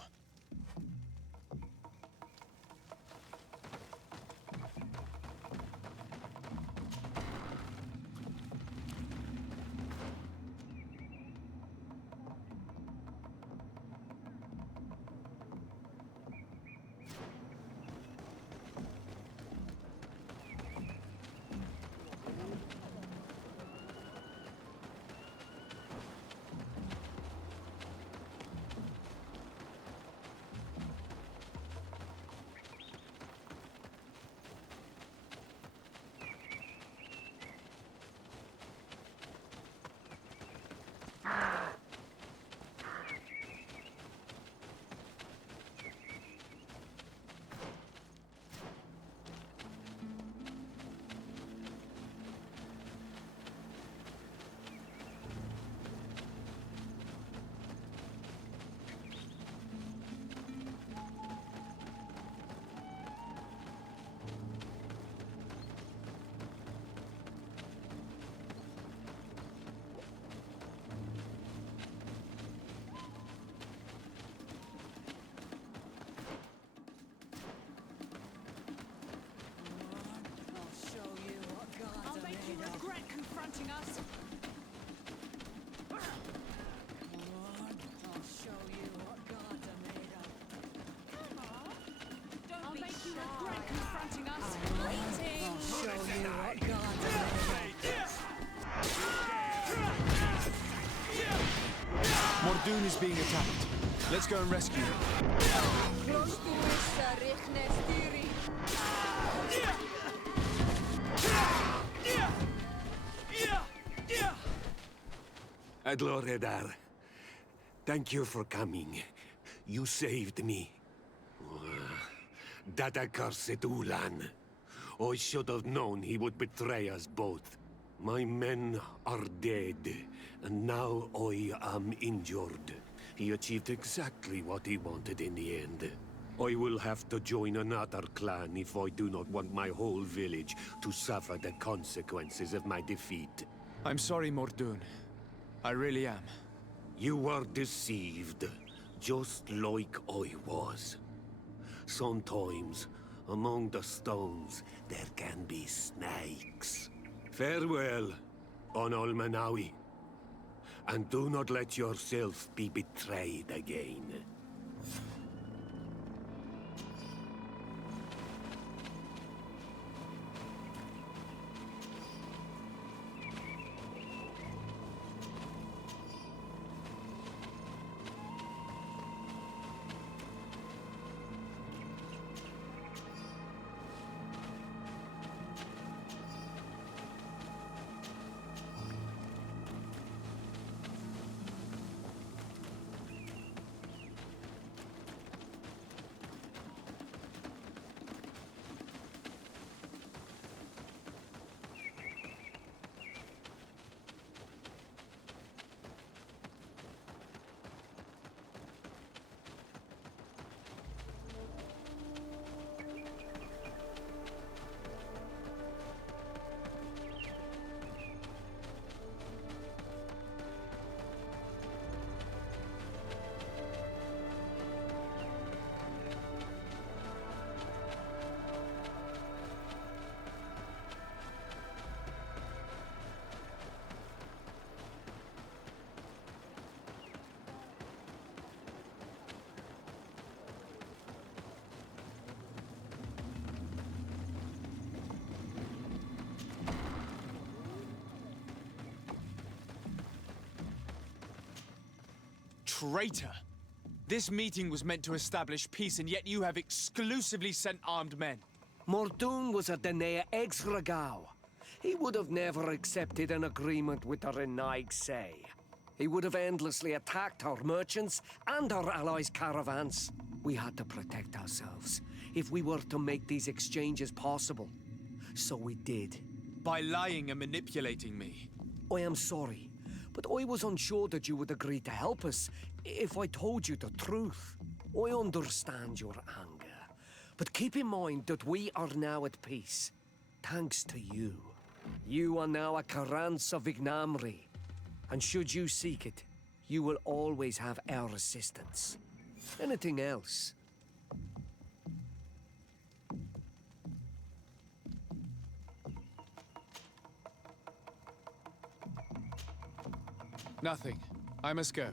Confronting us. I'll show you what gods are made of. Come on. Don't I'll be make you shy. regret confronting us. Waiting. I'll show you what gods are Mordoon is being attacked. Let's go and rescue him. Close to Issa, Richnes Tiri. Adloredar, thank you for coming. You saved me. That accursed Ulan. I should have known he would betray us both. My men are dead, and now I am injured. He achieved exactly what he wanted in the end. I will have to join another clan if I do not want my whole village to suffer the consequences of my defeat. I'm sorry, Mordoon. I really am. You were deceived, just like I was. Sometimes, among the stones, there can be snakes. Farewell, on Almanawi. And do not let yourself be betrayed again. Traitor! This meeting was meant to establish peace, and yet you have exclusively sent armed men. Mordoon was a Denea ex-Regao. He would have never accepted an agreement with the Renaig Say. He would have endlessly attacked our merchants and our allies' caravans. We had to protect ourselves if we were to make these exchanges possible. So we did. By lying and manipulating me. I am sorry, but I was unsure that you would agree to help us if I told you the truth. I understand your anger, but keep in mind that we are now at peace, thanks to you. You are now a Carranza Vignamri, and should you seek it, you will always have our assistance. Anything else? Nothing. I must go.